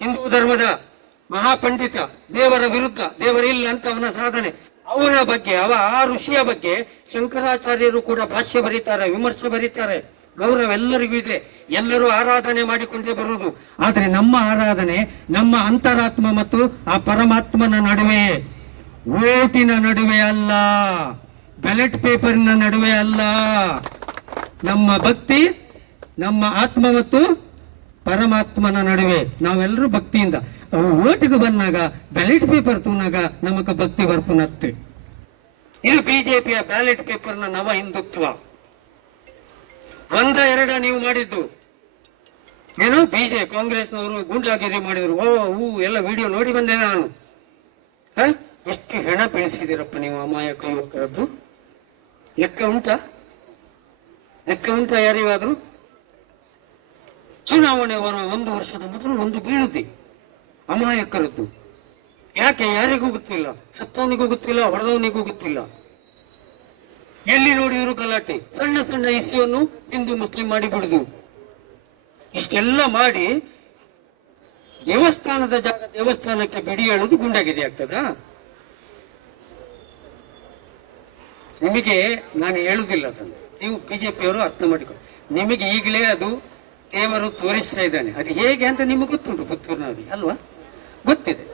ಹಿಂದೂ ಧರ್ಮದ ಮಹಾಪಂಡಿತ, ದೇವರ ವಿರುದ್ಧ ದೇವರಿಲ್ಲ ಅಂತ ಅವನ ಸಾಧನೆ. ಅವನ ಬಗ್ಗೆ, ಅವ ಆ ಋಷಿಯ ಬಗ್ಗೆ ಶಂಕರಾಚಾರ್ಯರು ಕೂಡ ಭಾಷ್ಯ ಬರೀತಾರೆ, ವಿಮರ್ಶೆ ಬರೀತಾರೆ. ಗೌರವ ಎಲ್ಲರಿಗೂ ಇದೆ. ಎಲ್ಲರೂ ಆರಾಧನೆ ಮಾಡಿಕೊಂಡೇ ಬರುವುದು. ಆದರೆ ನಮ್ಮ ಆರಾಧನೆ, ನಮ್ಮ ಅಂತರಾತ್ಮ ಮತ್ತು ಆ ಪರಮಾತ್ಮನ ನಡುವೆ. ಓಟಿನ ನಡುವೆ ಅಲ್ಲ. ಬ್ಯಾಲೆಟ್ ಪೇಪರ್ನ ನಡುವೆ ಅಲ್ಲ. ನಮ್ಮ ಭಕ್ತಿ, ನಮ್ಮ ಆತ್ಮ ಮತ್ತು ಪರಮಾತ್ಮನ ನಡುವೆ ನಾವೆಲ್ಲರೂ ಭಕ್ತಿಯಿಂದ ಓಟಿಗೆ ಬಂದಾಗ ಬ್ಯಾಲೆಟ್ ಪೇಪರ್ ತೂನಾಗ ನಮಗ ಭಕ್ತಿ ಬರ್ಪುನತ್ತೆ. ಇದು ಬಿಜೆಪಿಯ ಬ್ಯಾಲೆಟ್ ಪೇಪರ್ನ ನವ ಹಿಂದುತ್ವ. ಒಂದ ಎರಡ ನೀವು ಮಾಡಿದ್ದು. ಏನು? ಬಿಜೆ ಕಾಂಗ್ರೆಸ್ನವರು ಗುಂಡಾಗಿರಿ ಮಾಡಿದ್ರು. ಓ ಹೂ ಎಲ್ಲ ವಿಡಿಯೋ ನೋಡಿ ಬಂದೆ ನಾನು? ಎಷ್ಟು ಹೆಣ ಬೆಳೆಸಿದಿರಪ್ಪ ನೀವು ಅಮಾಯಕ ಯುವಕರದ್ದು? ಲೆಕ್ಕ ಉಂಟಾ? ಲೆಕ್ಕ ಉಂಟಾ ಯಾರಿಗಾದ್ರೂ? ಚುನಾವಣೆ ಬರುವ ಒಂದು ವರ್ಷದ ಮೊದಲು ಒಂದು ಬೀಳುತ್ತೆ. ಅಮಾಯಕರದ್ದು. ಯಾಕೆ ಯಾರಿಗೂ ಗೊತ್ತಿಲ್ಲ? ಸತ್ತವನಿಗೂ ಗೊತ್ತಿಲ್ಲ, ಹೊಡೆದವನಿಗೂ ಗೊತ್ತಿಲ್ಲ. ಎಲ್ಲಿ ನೋಡಿದ್ರು ಗಲಾಟೆ? ಸಣ್ಣ ಸಣ್ಣ ಇಸಿಯನ್ನು ಹಿಂದೂ ಮುಸ್ಲಿಂ ಮಾಡಿ ಬಿಡುದು ಇಷ್ಟೆಲ್ಲ ಮಾಡಿ ದೇವಸ್ಥಾನದ ಜಾಗ ದೇವಸ್ಥಾನಕ್ಕೆ ಬಿಡಿ ಹೇಳುದು ಗುಂಡಾಗಿದೆ ಆಗ್ತದ? ನಿಮಗೆ ನಾನು ಹೇಳುದಿಲ್ಲ ಅದನ್ನು. ನೀವು ಬಿಜೆಪಿಯವರು ಅರ್ಥ ಮಾಡಿಕೊಳ್ಳಿ. ನಿಮಗೆ ಈಗಲೇ ಅದು ದೇವರು ತೋರಿಸ್ತಾ ಇದ್ದಾನೆ. ಅದು ಹೇಗೆ ಅಂತ ನಿಮಗೆ ಗೊತ್ತುಂಟು, ಪುತ್ತೂರಿನವರಿಗೆ, ಅಲ್ವಾ? ಗೊತ್ತಿದೆ.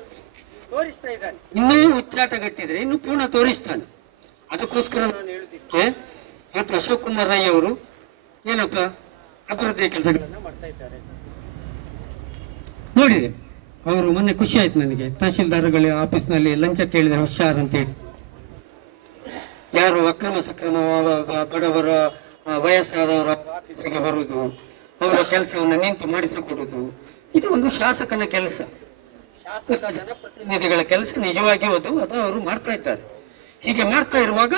ತೋರಿಸ್ತಾ ಇದ್ದಾನೆ. ಇನ್ನೂ ಉಚ್ಚಾಟ ಗಟ್ಟಿದ್ರೆ ಇನ್ನು ಪೂರ್ಣ ತೋರಿಸ್ತಾನೆ. ಅದಕ್ಕೋಸ್ಕರ ನಾನು ಹೇಳುತ್ತಿದ್ದೆ ಇವತ್ತು ಅಶೋಕ್ ಕುಮಾರ್ ರೈ ಅವರು ಏನಪ್ಪ ಅಭಿವೃದ್ಧಿ ಕೆಲಸಗಳನ್ನು ಮಾಡ್ತಾ ಇದ್ದಾರೆ? ನೋಡಿದೆ ಅವರು ಮೊನ್ನೆ ಖುಷಿ ಆಯ್ತು ನನಗೆ. ತಹಶೀಲ್ದಾರ್ಗಳ ಆಫೀಸ್ನಲ್ಲಿ ಲಂಚ ಕೇಳಿದ್ರೆ ಹುಷಾರ್ ಅಂತ ಹೇಳಿ. ಯಾರು ಅಕ್ರಮ ಸಕ್ರಮ ಬಡವರ ವಯಸ್ಸಾದವರ ಆಫೀಸಿಗೆ ಬರುವುದು. ಅವರ ಕೆಲಸವನ್ನು ನಿಂತು ಮಾಡಿಸಿಕೊಡುವುದು. ಇದು ಒಂದು ಶಾಸಕನ ಕೆಲಸ. ಶಾಸಕ ಜನಪ್ರತಿನಿಧಿಗಳ ಕೆಲಸ ನಿಜವಾಗಿಯೂ ಅದು ಅದು ಅವರು ಮಾಡ್ತಾ ಇದ್ದಾರೆ. ಹೀಗೆ ಮಾಡ್ತಾ ಇರುವಾಗ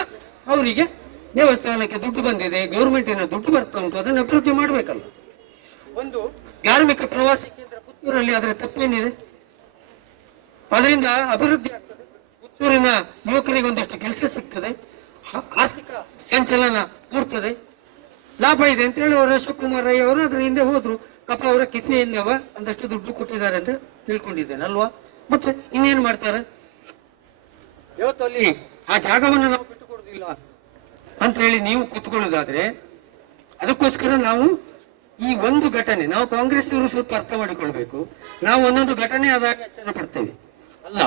ಅವರಿಗೆ ದೇವಸ್ಥಾನಕ್ಕೆ ದುಡ್ಡು ಬಂದಿದೆ, ಗೌರ್ಮೆಂಟಿನ ದುಡ್ಡು ಬರ್ತಾ ಉಂಟು, ಅದನ್ನು ಅಭಿವೃದ್ಧಿ ಮಾಡಬೇಕಲ್ಲ. ಒಂದು ಧಾರ್ಮಿಕ ಪ್ರವಾಸಿ ಕೇಂದ್ರ ಪುತ್ತೂರಲ್ಲಿ ಅದರ ತಪ್ಪೇನಿದೆ? ಅದರಿಂದ ಅಭಿವೃದ್ಧಿ ಆಗ್ತದೆ. ಪುತ್ತೂರಿನ ಯುವಕರಿಗೆ ಒಂದಿಷ್ಟು ಕೆಲಸ ಸಿಗ್ತದೆ. ಆರ್ಥಿಕ ಸಂಚಲನ ಮೂಡ್ತದೆ. ಲಾಭ ಇದೆ ಅಂತ ಹೇಳಿ ಅವರು ಅಶೋಕ್ ಕುಮಾರ್ ರೈ ಅವರು ಅದ್ರ ಹಿಂದೆ ಹೋದ್ರು. ಪಾಪ ಅವರ ಕಿಸೆಯಿಂದವ ಒಂದಷ್ಟು ದುಡ್ಡು ಕೊಟ್ಟಿದ್ದಾರೆ ಅಂತ ತಿಳ್ಕೊಂಡಿದ್ದೇನೆ, ಅಲ್ವಾ? ಮತ್ತೆ ಇನ್ನೇನು ಮಾಡ್ತಾರೆ? ಇವತ್ತು ಅಲ್ಲಿ ಆ ಜಾಗವನ್ನು ನಾವು ಬಿಟ್ಟುಕೊಡುದಿಲ್ಲ ಅಂತ ಹೇಳಿ ನೀವು ಕೂತ್ಕೊಳ್ಳೋದಾದ್ರೆ ಅದಕ್ಕೋಸ್ಕರ ನಾವು ಈ ಒಂದು ಘಟನೆ, ನಾವು ಕಾಂಗ್ರೆಸ್ನವರು ಸ್ವಲ್ಪ ಅರ್ಥ ಮಾಡಿಕೊಳ್ಬೇಕು. ನಾವು ಒಂದೊಂದು ಘಟನೆ ಆದಾಗ ಪಡ್ತೇವೆ. ಅಲ್ಲ,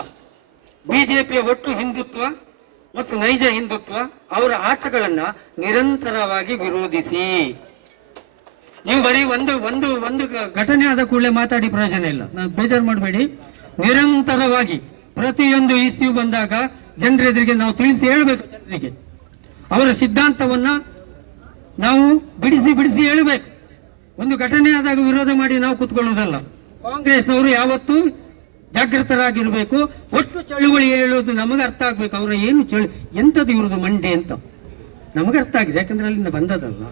ಬಿಜೆಪಿಯ ಒಟ್ಟು ಹಿಂದುತ್ವ ಮತ್ತು ನೈಜ ಹಿಂದುತ್ವ ಅವರ ಆಟಗಳನ್ನ ನಿರಂತರವಾಗಿ ವಿರೋಧಿಸಿ. ನೀವು ಬರೀ ಒಂದು ಒಂದು ಒಂದು ಘಟನೆ ಆದ ಕೂಡಲೇ ಮಾತಾಡಿ ಪ್ರಯೋಜನ ಇಲ್ಲ. ನಾವು ಬೇಜಾರು ಮಾಡಬೇಡಿ. ನಿರಂತರವಾಗಿ ಪ್ರತಿಯೊಂದು ಇಸ್ಯೂ ಬಂದಾಗ ಜನರೆದುರಿಗೆ ನಾವು ತಿಳಿಸಿ ಹೇಳಬೇಕು ಜನರಿಗೆ. ಅವರ ಸಿದ್ಧಾಂತವನ್ನ ನಾವು ಬಿಡಿಸಿ ಬಿಡಿಸಿ ಹೇಳಬೇಕು. ಒಂದು ಘಟನೆ ಆದಾಗ ವಿರೋಧ ಮಾಡಿ ನಾವು ಕೂತ್ಕೊಳ್ಳೋದಲ್ಲ. ಕಾಂಗ್ರೆಸ್ನವರು ಯಾವತ್ತೂ ಜಾಗೃತರಾಗಿರ್ಬೇಕು. ಒಟ್ಟು ಚಳುವಳಿ ಹೇಳೋದು ನಮಗೆ ಅರ್ಥ ಆಗ್ಬೇಕು. ಅವರ ಏನು ಚಳಿ, ಎಂಥದ್ದು ಇವ್ರದ್ದು ಮಂಡೆ ಅಂತ. ನಮಗೆ ಅರ್ಥ ಆಗಿದೆ. ಯಾಕಂದ್ರೆ ಅಲ್ಲಿಂದ ಬಂದದಲ್ಲ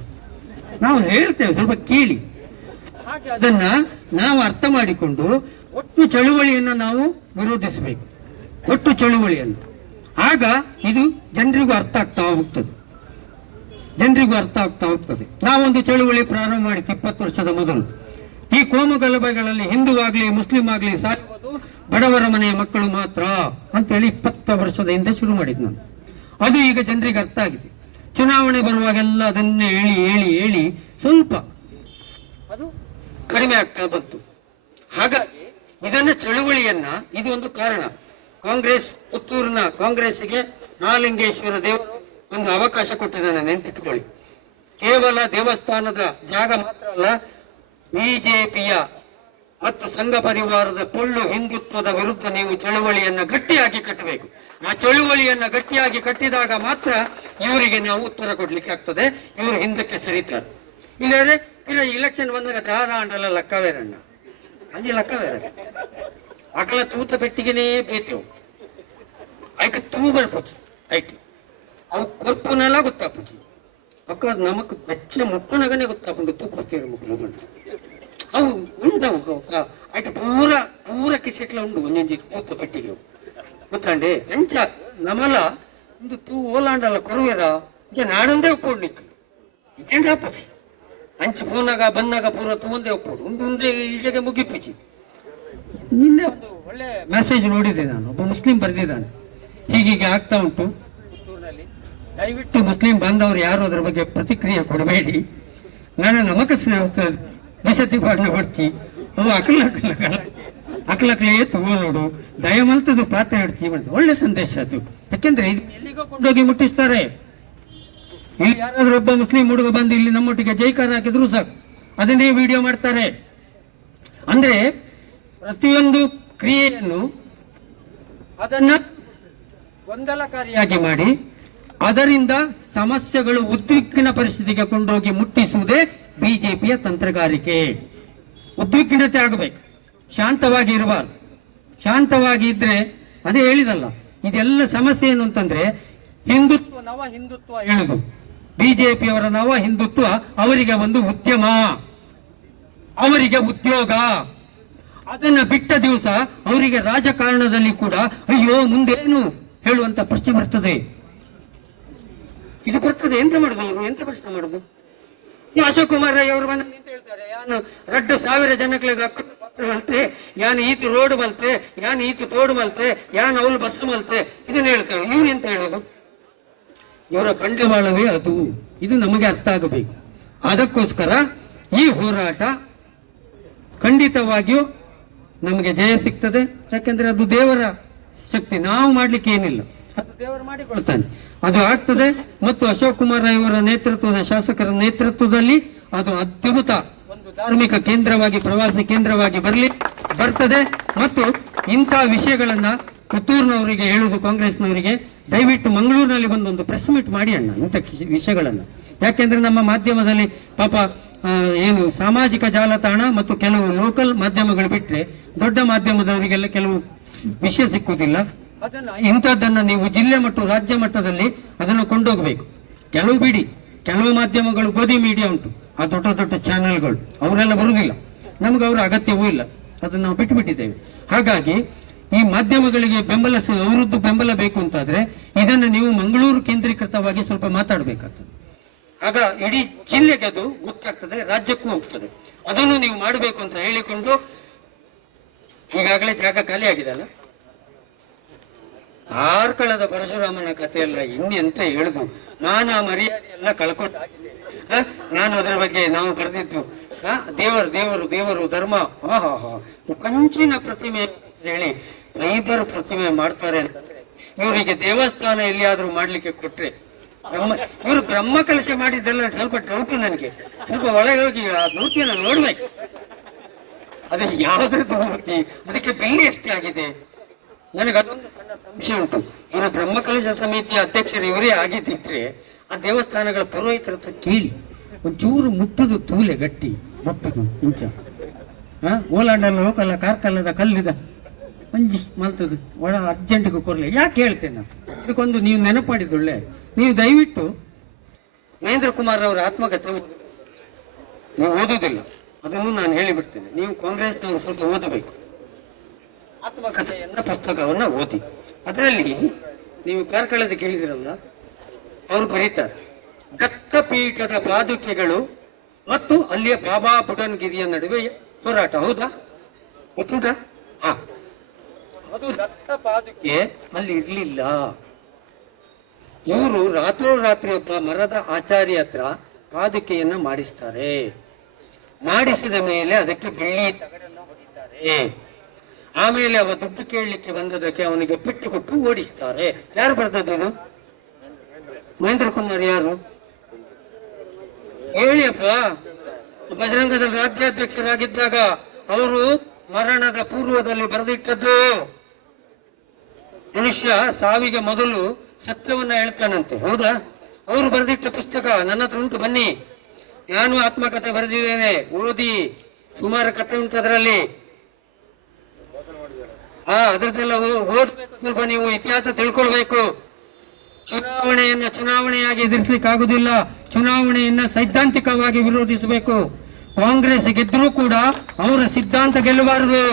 ನಾವು ಹೇಳ್ತೇವೆ, ಸ್ವಲ್ಪ ಕೇಳಿ. ಹಾಗೆ ಅದನ್ನ ನಾವು ಅರ್ಥ ಮಾಡಿಕೊಂಡು ಒಟ್ಟು ಚಳುವಳಿಯನ್ನು ನಾವು ವಿರೋಧಿಸಬೇಕು. ಒಟ್ಟು ಚಳುವಳಿಯನ್ನು. ಆಗ ಇದು ಜನರಿಗೂ ಅರ್ಥ ಆಗ್ತಾ ಹೋಗ್ತದೆ. ಜನರಿಗೂ ಅರ್ಥ ಆಗ್ತಾ ಹೋಗ್ತದೆ. ನಾವೊಂದು ಚಳುವಳಿ ಪ್ರಾರಂಭ ಮಾಡಿತ್ತು ಇಪ್ಪತ್ತು ವರ್ಷದ ಮೊದಲು. ಈ ಕೋಮು ಗಲಭೆಗಳಲ್ಲಿ ಹಿಂದೂ ಆಗಲಿ, ಮುಸ್ಲಿಂ ಆಗಲಿ ಸಾಯುವುದು ಬಡವರ ಮನೆಯ ಮಕ್ಕಳು ಮಾತ್ರ ಅಂತೇಳಿ ಇಪ್ಪತ್ತು ವರ್ಷದ ಹಿಂದೆ ಶುರು ಮಾಡಿದ್ ನಾನು. ಅದು ಈಗ ಜನರಿಗೆ ಅರ್ಥ ಆಗಿದೆ. ಚುನಾವಣೆ ಬರುವಾಗೆಲ್ಲ ಅದನ್ನೇ ಹೇಳಿ ಹೇಳಿ ಹೇಳಿ ಸ್ವಲ್ಪ ಅದು ಕಡಿಮೆ ಆಗ್ತಾ ಬಂತು. ಹಾಗಾಗಿ ಇದನ್ನ ಚಳುವಳಿಯನ್ನ ಇದು ಒಂದು ಕಾರಣ. ಕಾಂಗ್ರೆಸ್ ಪುತ್ತೂರಿನ ಕಾಂಗ್ರೆಸ್ಗೆ ನಾಲಿಂಗೇಶ್ವರ ದೇವರು ಒಂದು ಅವಕಾಶ ಕೊಟ್ಟಿದ್ದಾನೆ ನೆನಪಿಟ್ಟುಕೊಳ್ಳಿ ಕೇವಲ ದೇವಸ್ಥಾನದ ಜಾಗ ಮಾತ್ರ ಅಲ್ಲ, ಬಿಜೆಪಿಯ ಮತ್ತು ಸಂಘ ಪರಿವಾರದ ಪೊಳ್ಳು ಹಿಂದುತ್ವದ ವಿರುದ್ಧ ನೀವು ಚಳುವಳಿಯನ್ನು ಗಟ್ಟಿಯಾಗಿ ಕಟ್ಟಬೇಕು. ಆ ಚಳುವಳಿಯನ್ನು ಗಟ್ಟಿಯಾಗಿ ಕಟ್ಟಿದಾಗ ಮಾತ್ರ ಇವರಿಗೆ ನಾವು ಉತ್ತರ ಕೊಡ್ಲಿಕ್ಕೆ ಆಗ್ತದೆ. ಇವರು ಹಿಂದಕ್ಕೆ ಸರಿತಾರೆ. ಇಲ್ಲದ್ರೆ ಇಲ್ಲ ಇಲೆಕ್ಷನ್ ಬಂದಾಗ ದಾದಾಂಡಲ ಲಕ್ಕವೇರಣ್ಣ. ಅಂಜಿ ಲಕ್ಕವೇರ. ಅಕಲ ತೂತ ಪೆಟ್ಟಿಗೆನೇ ಬೇತೇವು ಐಕ ತೂ ಬರ್ಪುಜಿ ಐಟಿ ಅವು ಕೊರ್ಪುನೆಲ್ಲ ಗೊತ್ತಾಪುಜಿ. ಅಕ್ಕ, ನಮಕ್ ಬೆಚ್ಚ ಮುಕ್ಕನಗನೆ ಗೊತ್ತಾಪುಂಡು. ತೂಕೋತೀರ ಮುಕ್ಕಳು ಅವು ಉಂಟವು ಐಟು ಪೂರ ಪೂರ ಕಿಸೆಟ್ಲ ಉಂಡು ಒಂಜೊಂಜಿ ಕೂತ ಪೆಟ್ಟಿಗೆ. ಗೊತ್ತಾಂಡೆ? ಎಂಚ, ನಮಲ ಒಂದು ತೂ ಓಲಾಂಡಲ ಕೊರುವೆರ ಇಂಚ ನಾಡೊಂದೇ ಒಪ್ಪೋಡು ನಿಕ್ ಇಜ್ಜಂಡ ಹಾಪುಜಿ ಅಂಚೆ ಫೋನಾಗ ಬಂದಾಗ ಪೂರ ಒಪ್ಪೋಡು ಒಂದು ಒಂದೇ ಇಲ್ಲಿಗೆ ಮುಗಿಪುಜಿ ನಿನ್ನೆ ಒಂದು ಒಳ್ಳೆ ಮೆಸೇಜ್ ನೋಡಿದೆ ನಾನು. ಒಬ್ಬ ಮುಸ್ಲಿಂ ಬರೆದಿದ್ದಾನೆ. ಹೀಗೀಗೆ ಆಗ್ತಾ ಉಂಟು. ದಯವಿಟ್ಟು ಮುಸ್ಲಿಂ ಬಾಂಧವರು ಯಾರು ಅದರ ಬಗ್ಗೆ ಪ್ರತಿಕ್ರಿಯೆ ಕೊಡಬೇಡಿ. ನಾನು ನಮಕ ವಿಸತಿ ಪಾಡ್ನ ಬರ್ಚಿ ಅವು ಅಕಲ್ ಅಕಲ್ ತಗೋ ನೋಡು. ದಯಮಲ್ತದು ಪಾತ್ರ ಅಂತ ಒಳ್ಳೆ ಸಂದೇಶ ಅದು. ಯಾಕೆಂದ್ರೆ ಇದು ಎಲ್ಲಿಗೋ ಕೊಂಡೋಗಿ ಮುಟ್ಟಿಸ್ತಾರೆ. ಇಲ್ಲಿ ಯಾರಾದ್ರೂ ಒಬ್ಬ ಮುಸ್ಲಿಂ ಹುಡುಗ ಬಂದು ಇಲ್ಲಿ ನಮ್ಮೊಟ್ಟಿಗೆ ಜೈಕಾರ ಹಾಕಿದ್ರು ಸಾಕು. ಅದನ್ನೇ ವಿಡಿಯೋ ಮಾಡ್ತಾರೆ. ಅಂದ್ರೆ ಪ್ರತಿಯೊಂದು ಕ್ರಿಯೆಯನ್ನು ಅದನ್ನ ಗೊಂದಲಕಾರಿಯಾಗಿ ಮಾಡಿ ಅದರಿಂದ ಸಮಸ್ಯೆಗಳು ಉದ್ವಿಗ್ನ ಪರಿಸ್ಥಿತಿಗೆ ಕೊಂಡೋಗಿ ಮುಟ್ಟಿಸುವುದೇ ಬಿಜೆಪಿಯ ತಂತ್ರಗಾರಿಕೆ ಉದ್ವಿಗ್ನತೆ ಆಗಬೇಕು. ಶಾಂತವಾಗಿ ಇರಬಾರ್ದು. ಶಾಂತವಾಗಿ ಇದ್ರೆ ಅದೇ ಹೇಳಿದಲ್ಲ, ಇದೆಲ್ಲ ಸಮಸ್ಯೆ ಏನು ಅಂತಂದ್ರೆ ಹಿಂದುತ್ವ ನವ ಹಿಂದುತ್ವ ಹೇಳುದು. ಬಿಜೆಪಿಯವರ ನವ ಹಿಂದುತ್ವ ಅವರಿಗೆ ಒಂದು ಉದ್ಯಮ, ಅವರಿಗೆ ಉದ್ಯೋಗ. ಅದನ್ನ ಬಿಟ್ಟ ದಿವಸ ಅವರಿಗೆ ರಾಜಕಾರಣದಲ್ಲಿ ಕೂಡ ಅಯ್ಯೋ ಮುಂದೇನು ಹೇಳುವಂತ ಪ್ರಶ್ನೆ ಬರ್ತದೆ. ಇದು ಬರ್ತದೆ ಎಂತ ಮಾಡುದು ಅವರು? ಎಂತ ಪ್ರಶ್ನೆ ಮಾಡುದು? ಅಶೋಕ್ ಕುಮಾರ್ ರೈ ಅವರು ಬಂದು ನಿಂತ ಹೇಳ್ತಾರೆ, ಯಾನು ರಡ್ಡು ಸಾವಿರ ಜನಗಳಿಗೆ ಮಲ್ತೆ ಯಾನ್ ಈತಿ ರೋಡ್ ಮಲ್ತೆ ಯಾನ್ ಈತಿ ತೋಡು ಮಲ್ತೆ ಯಾನ್ ಅವಳು ಬಸ್ ಮಲ್ತೆ ಇದನ್ನ ಹೇಳ್ತಾರೆ. ಇವ್ರು ಎಂತ ಹೇಳೋದು? ಇವರ ಬಂಡವಾಳವೇ ಅದು. ಇದು ನಮಗೆ ಅರ್ಥ ಆಗಬೇಕು. ಅದಕ್ಕೋಸ್ಕರ ಈ ಹೋರಾಟ ಖಂಡಿತವಾಗಿಯೂ ನಮಗೆ ಜಯ ಸಿಗ್ತದೆ. ಯಾಕೆಂದ್ರೆ ಅದು ದೇವರ ಶಕ್ತಿ. ನಾವು ಮಾಡ್ಲಿಕ್ಕೆ ಏನಿಲ್ಲ. ಅದು ದೇವರು ಮಾಡಿಕೊಳ್ತಾನೆ. ಅದು ಆಗ್ತದೆ ಮತ್ತು ಅಶೋಕ್ ಕುಮಾರ್ ಇವರ ನೇತೃತ್ವದ ಶಾಸಕರ ನೇತೃತ್ವದಲ್ಲಿ ಅದು ಅದ್ಭುತ ಒಂದು ಧಾರ್ಮಿಕ ಕೇಂದ್ರವಾಗಿ, ಪ್ರವಾಸಿ ಕೇಂದ್ರವಾಗಿ ಬರಲಿ, ಬರ್ತದೆ ಮತ್ತು ಇಂತಹ ವಿಷಯಗಳನ್ನ ಪುತ್ತೂರಿನವರಿಗೆ ಹೇಳುವುದು ಕಾಂಗ್ರೆಸ್ನವರಿಗೆ ದಯವಿಟ್ಟು ಮಂಗಳೂರಿನಲ್ಲಿ ಬಂದು ಒಂದು ಪ್ರೆಸ್ ಮೀಟ್ ಮಾಡಿ ಅಣ್ಣ ಇಂಥ ವಿಷಯಗಳನ್ನು. ಯಾಕೆಂದ್ರೆ ನಮ್ಮ ಮಾಧ್ಯಮದಲ್ಲಿ ಪಾಪ ಏನು ಸಾಮಾಜಿಕ ಜಾಲತಾಣ ಮತ್ತು ಕೆಲವು ಲೋಕಲ್ ಮಾಧ್ಯಮಗಳು ಬಿಟ್ಟರೆ ದೊಡ್ಡ ಮಾಧ್ಯಮದವರಿಗೆಲ್ಲ ಕೆಲವು ವಿಷಯ ಸಿಕ್ಕುವುದಿಲ್ಲ. ಅದನ್ನ ಇಂಥದ್ದನ್ನು ನೀವು ಜಿಲ್ಲೆ ಮತ್ತು ರಾಜ್ಯ ಮಟ್ಟದಲ್ಲಿ ಅದನ್ನು ಕೊಂಡೋಗಬೇಕು. ಕೆಲವು ಬಿಡಿ, ಕೆಲವು ಮಾಧ್ಯಮಗಳು ಗೋಧಿ ಮೀಡಿಯಾ ಉಂಟು. ಆ ದೊಡ್ಡ ದೊಡ್ಡ ಚಾನೆಲ್ಗಳು, ಅವರೆಲ್ಲ ಬರುವುದಿಲ್ಲ. ನಮ್ಗೆ ಅವರ ಅಗತ್ಯವೂ ಇಲ್ಲ. ಅದನ್ನು ನಾವು ಬಿಟ್ಟು ಬಿಟ್ಟಿದ್ದೇವೆ ಹಾಗಾಗಿ ಈ ಮಾಧ್ಯಮಗಳಿಗೆ ಬೆಂಬಲ ಅವರದ್ದು ಬೆಂಬಲ ಬೇಕು ಅಂತಾದ್ರೆ ಇದನ್ನು ನೀವು ಮಂಗಳೂರು ಕೇಂದ್ರೀಕೃತವಾಗಿ ಸ್ವಲ್ಪ ಮಾತಾಡಬೇಕಾಗ್ತದೆ. ಆಗ ಇಡೀ ಜಿಲ್ಲೆಗೆ ಅದು ಗೊತ್ತಾಗ್ತದೆ, ರಾಜ್ಯಕ್ಕೂ ಹೋಗ್ತದೆ. ಅದನ್ನು ನೀವು ಮಾಡಬೇಕು ಅಂತ ಹೇಳಿಕೊಂಡು ಈಗಾಗಲೇ ಜಾಗ ಖಾಲಿ ಆಗಿದೆ ಅಲ್ಲ? ಕಾರ್ಕಳದ ಪರಶುರಾಮನ ಕಥೆಯಲ್ಲ ಇನ್ನೆಂತ ಹೇಳುದು? ಆ ಮರ್ಯಾದೆ ಎಲ್ಲ ಕಳ್ಕೊಂಡಾಗಿದೆ ಆ, ನಾನು ಅದರ ಬಗ್ಗೆ ನಾವು ಕರೆದಿದ್ದು ದೇವರು ದೇವರು ದೇವರು ಧರ್ಮ ಹಾ ಹಾ ಹಾ. ಕಂಚಿನ ಪ್ರತಿಮೆ ಅಂತ ಹೇಳಿ ರೈತರು ಪ್ರತಿಮೆ ಮಾಡ್ತಾರೆ ಅಂತಂದ್ರೆ ಇವರಿಗೆ ದೇವಸ್ಥಾನ ಎಲ್ಲಿಯಾದ್ರೂ ಮಾಡ್ಲಿಕ್ಕೆ ಕೊಟ್ರೆ ಬ್ರಹ್ಮ ಇವರು ಬ್ರಹ್ಮ ಕಲಶ ಮಾಡಿದ್ದೆಲ್ಲ ಸ್ವಲ್ಪ ಡೌಟ್ ನನಗೆ. ಸ್ವಲ್ಪ ಒಳಗೆ ಹೋಗಿ ಆ ಮೂರ್ತಿಯನ್ನು ನೋಡ್ಬೇಕು. ಅದು ಯಾವ್ದ್ರದ್ದು ಮೂರ್ತಿ? ಅದಕ್ಕೆ ಬೆಳ್ಳಿ ಎಷ್ಟೇ ಆಗಿದೆ? ನನಗೆ ಅದೊಂದು ಸಂಶಯ ಉಂಟು ಇವರು ಬ್ರಹ್ಮಕಲಶ ಸಮಿತಿಯ ಅಧ್ಯಕ್ಷರು ಇವರೇ ಆಗಿದ್ದಿದ್ರೆ ಆ ದೇವಸ್ಥಾನಗಳ ಪುರೋಹಿತರ ಹತ್ರ ಕೇಳಿ, ಒಂಚೂರು ಮುಟ್ಟುದು ತೂಲೆ ಗಟ್ಟಿ, ಮುಟ್ಟುದು ಇಂಚ. ಹಾ ಓಲಾಂಡಲ್ಲ ಹೋಗಲ್ಲ, ಕಾರ್ಕಲ್ಲದ ಕಲ್ಲಿದ. ಮಂಜಿ ಮಲ್ತದು ಒಳ ಅರ್ಜೆಂಟ್ಗೆ ಕೊರಲೆ. ಯಾಕೆ ಹೇಳ್ತೇನೆ ನಾನು? ಇದಕ್ಕೊಂದು ನೀವು ನೆನಪಾಡಿದೊಳ್ಳೆ ನೀವು ದಯವಿಟ್ಟು ಮಹೇಂದ್ರ ಕುಮಾರ್ ಅವರ ಆತ್ಮಕಥೆ. ನೀವು ಓದೋದಿಲ್ಲ. ಅದನ್ನು ನಾನು ಹೇಳಿಬಿಡ್ತೇನೆ. ನೀವು ಕಾಂಗ್ರೆಸ್ನವರು ಸ್ವಲ್ಪ ಓದಬೇಕು. ಆತ್ಮಕಥೆಯನ್ನ ಪುಸ್ತಕವನ್ನ ಓದಿ. ಅದರಲ್ಲಿ ನೀವು ಕಾರ್ಕಳದ ಕೇಳಿದಿರಲ್ಲ ಅವರು ಬರೀತಾರೆ. ದತ್ತಪೀಠದ ಪಾದುಕೆಗಳು ಮತ್ತು ಅಲ್ಲಿಯ ಬಾಬಾ ಬುಡನ್ಗಿರಿಯ ನಡುವೆ ಹೋರಾಟ, ಹೌದಾ? ಗೊತ್ತುಂಟ? ಹಾ. ಅದು ದತ್ತ ಪಾದುಕೆ ಅಲ್ಲಿ ಇರಲಿಲ್ಲ. ಇವರು ರಾತ್ರೋರಾತ್ರಿ ಒಬ್ಬ ಮರದ ಆಚಾರ್ಯ ಹತ್ರ ಪಾದುಕೆಯನ್ನು ಮಾಡಿಸ್ತಾರೆ. ಮಾಡಿಸಿದ ಮೇಲೆ ಅದಕ್ಕೆ ಬೆಳ್ಳಿ ತಗಡನ್ನ ಹೊಡಿತಾರೆ ಆಮೇಲೆ ಅವ ದುಡ್ಡು ಕೇಳಲಿಕ್ಕೆ ಬಂದದಕ್ಕೆ ಅವನಿಗೆ ಪೆಟ್ಟು ಕೊಟ್ಟು ಓಡಿಸ್ತಾರೆ. ಯಾರು ಬರ್ತದ್ದು ಇದು? ಮಹೇಂದ್ರ ಕುಮಾರ್ ಯಾರು? ಹೇಳಿಯಪ್ಪ ಬಜರಂಗದ ರಾಜ್ಯಾಧ್ಯಕ್ಷರಾಗಿದ್ದಾಗ ಅವರು ಮರಣದ ಪೂರ್ವದಲ್ಲಿ ಬರೆದಿಟ್ಟದ್ದು. ಮನುಷ್ಯ ಸಾವಿಗೆ ಮೊದಲು ಸತ್ಯವನ್ನ ಹೇಳ್ತಾನಂತೆ, ಹೌದಾ? ಅವರು ಬರೆದಿಟ್ಟ ಪುಸ್ತಕ ನನ್ನ ಹತ್ರ ಉಂಟು, ಬನ್ನಿ. ನಾನು ಆತ್ಮಕಥೆ ಬರೆದಿದ್ದೇನೆ, ಓದಿ. ಸುಮಾರು ಕಥೆ ಉಂಟು ಅದರಲ್ಲಿ. ಓ- ಓದ್ಬೇಕು ಸ್ವಲ್ಪ ನೀವು ಇತಿಹಾಸ ತಿಳ್ಕೊಳ್ಬೇಕು. ಚುನಾವಣೆಯನ್ನ ಚುನಾವಣೆಯಾಗಿ ಎದುರಿಸಲಿಕ್ಕೆ ಆಗುದಿಲ್ಲ ಚುನಾವಣೆಯನ್ನ ಸೈದ್ಧಾಂತಿಕವಾಗಿ ವಿರೋಧಿಸಬೇಕು. ಕಾಂಗ್ರೆಸ್ ಗೆದ್ದರೂ ಕೂಡ ಅವರ ಸಿದ್ಧಾಂತ ಗೆಲ್ಲಬಾರದು.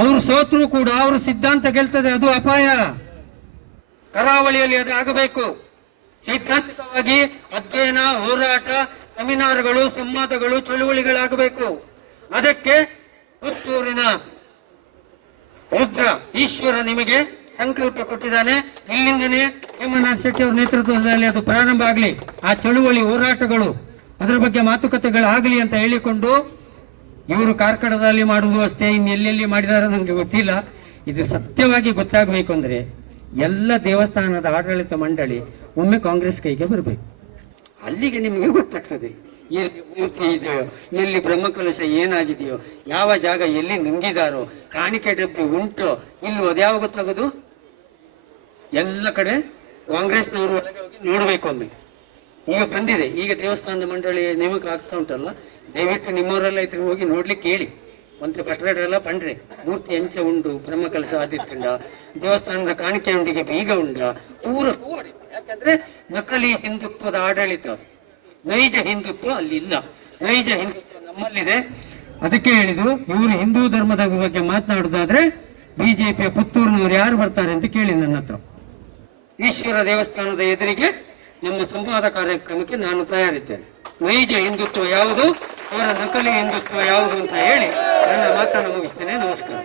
ಅವರು ಸೋತ್ರು ಕೂಡ ಅವರ ಸಿದ್ಧಾಂತ ಗೆಲ್ತದೆ, ಅದು ಅಪಾಯ. ಕರಾವಳಿಯಲ್ಲಿ ಅದು ಆಗಬೇಕು. ಸೈದ್ಧಾಂತಿಕವಾಗಿ ಅಧ್ಯಯನ, ಹೋರಾಟ, ಸೆಮಿನಾರ್ಗಳು, ಸಂವಾದಗಳು, ಚಳುವಳಿಗಳಾಗಬೇಕು. ಅದಕ್ಕೆ ಪುತ್ತೂರಿನ ರುದ್ರ ಈಶ್ವರ ನಿಮಗೆ ಸಂಕಲ್ಪ ಕೊಟ್ಟಿದ್ದಾನೆ. ಇಲ್ಲಿಂದನೇ ಹೇಮನಾಥ್ ಶೆಟ್ಟಿ ಅವರ ನೇತೃತ್ವದಲ್ಲಿ ಅದು ಪ್ರಾರಂಭ ಆಗಲಿ. ಆ ಚಳುವಳಿ ಹೋರಾಟಗಳು, ಅದರ ಬಗ್ಗೆ ಮಾತುಕತೆಗಳು ಆಗಲಿ ಅಂತ ಹೇಳಿಕೊಂಡು ಇವರು ಕಾರ್ಕಳದಲ್ಲಿ ಮಾಡುವುದು ಅಷ್ಟೇ, ಇನ್ನು ಎಲ್ಲೆಲ್ಲಿ ಮಾಡಿದಾರೆ ನನಗೆ ಗೊತ್ತಿಲ್ಲ. ಇದು ಸತ್ಯವಾಗಿ ಗೊತ್ತಾಗಬೇಕು ಅಂದರೆ ಎಲ್ಲ ದೇವಸ್ಥಾನದ ಆಡಳಿತ ಮಂಡಳಿ ಒಮ್ಮೆ ಕಾಂಗ್ರೆಸ್ ಕೈಗೆ ಬರಬೇಕು. ಅಲ್ಲಿಗೆ ನಿಮಗೆ ಗೊತ್ತಾಗ್ತದೆ. ಎಲ್ಲಿ ಮೂರ್ತಿ ಇದೆಯೋ, ಎಲ್ಲಿ ಬ್ರಹ್ಮಕಲಶ ಏನಾಗಿದೆಯೋ, ಯಾವ ಜಾಗ ಎಲ್ಲಿ ನುಂಗಿದಾರೋ ಕಾಣಿಕೆ ಡಬ್ಬಿ ಉಂಟೋ, ಇಲ್ವೋ ಅದ್ಯಾವ ಗೊತ್ತಾಗೋದು? ಎಲ್ಲ ಕಡೆ ಕಾಂಗ್ರೆಸ್ನವರು ಹೋಗಿ ನೋಡಬೇಕು ಒಮ್ಮೆ ಈಗ ಬಂದಿದೆ. ಈಗ ದೇವಸ್ಥಾನದ ಮಂಡಳಿ ನೇಮಕ ಆಗ್ತಾ ಉಂಟಲ್ಲ, ದಯವಿಟ್ಟು ನಿಮ್ಮವರೆಲ್ಲ ಇದ್ರೆ ಹೋಗಿ ನೋಡ್ಲಿಕ್ಕೆ ಕೇಳಿ. ಒಂದು ಕಟ್ಟಡ ಪಂಡ್ರೆ ಮೂರ್ತಿ ಎಂಚ ಉಂಟು, ಬ್ರಹ್ಮಕಲಶ ಆದಿತ್ಯಂಡ ದೇವಸ್ಥಾನದ ಕಾಣಿಕೆ ಉಂಡಿಗೆ ಬೀಗ ಉಂಡ ಪೂರ ಯಾಕಂದ್ರೆ ನಕಲಿ ಹಿಂದುತ್ವದ ಆಡಳಿತ. ಅದು. ನೈಜ ಹಿಂದುತ್ವ ಅಲ್ಲಿ ಇಲ್ಲ ನೈಜ ಹಿಂದುತ್ವ ನಮ್ಮಲ್ಲಿದೆ. ಅದಕ್ಕೆ ಹೇಳಿದು ಇವರು ಹಿಂದೂ ಧರ್ಮದ ಬಗ್ಗೆ ಮಾತನಾಡುದಾದ್ರೆ ಬಿಜೆಪಿಯ ಪುತ್ತೂರಿನವರು ಯಾರು ಬರ್ತಾರೆ ಅಂತ ಕೇಳಿ ನನ್ನ ಹತ್ರ. ಈಶ್ವರ ದೇವಸ್ಥಾನದ ಎದುರಿಗೆ ನಮ್ಮ ಸಂವಾದ ಕಾರ್ಯಕ್ರಮಕ್ಕೆ ನಾನು ತಯಾರಿದ್ದೇನೆ. ನೈಜ ಹಿಂದುತ್ವ ಯಾವುದು, ಅವರ ನಕಲಿ ಹಿಂದುತ್ವ ಯಾವುದು ಅಂತ ಹೇಳಿ ನನ್ನ ಮಾತನ್ನು ಮುಗಿಸ್ತೇನೆ. ನಮಸ್ಕಾರ.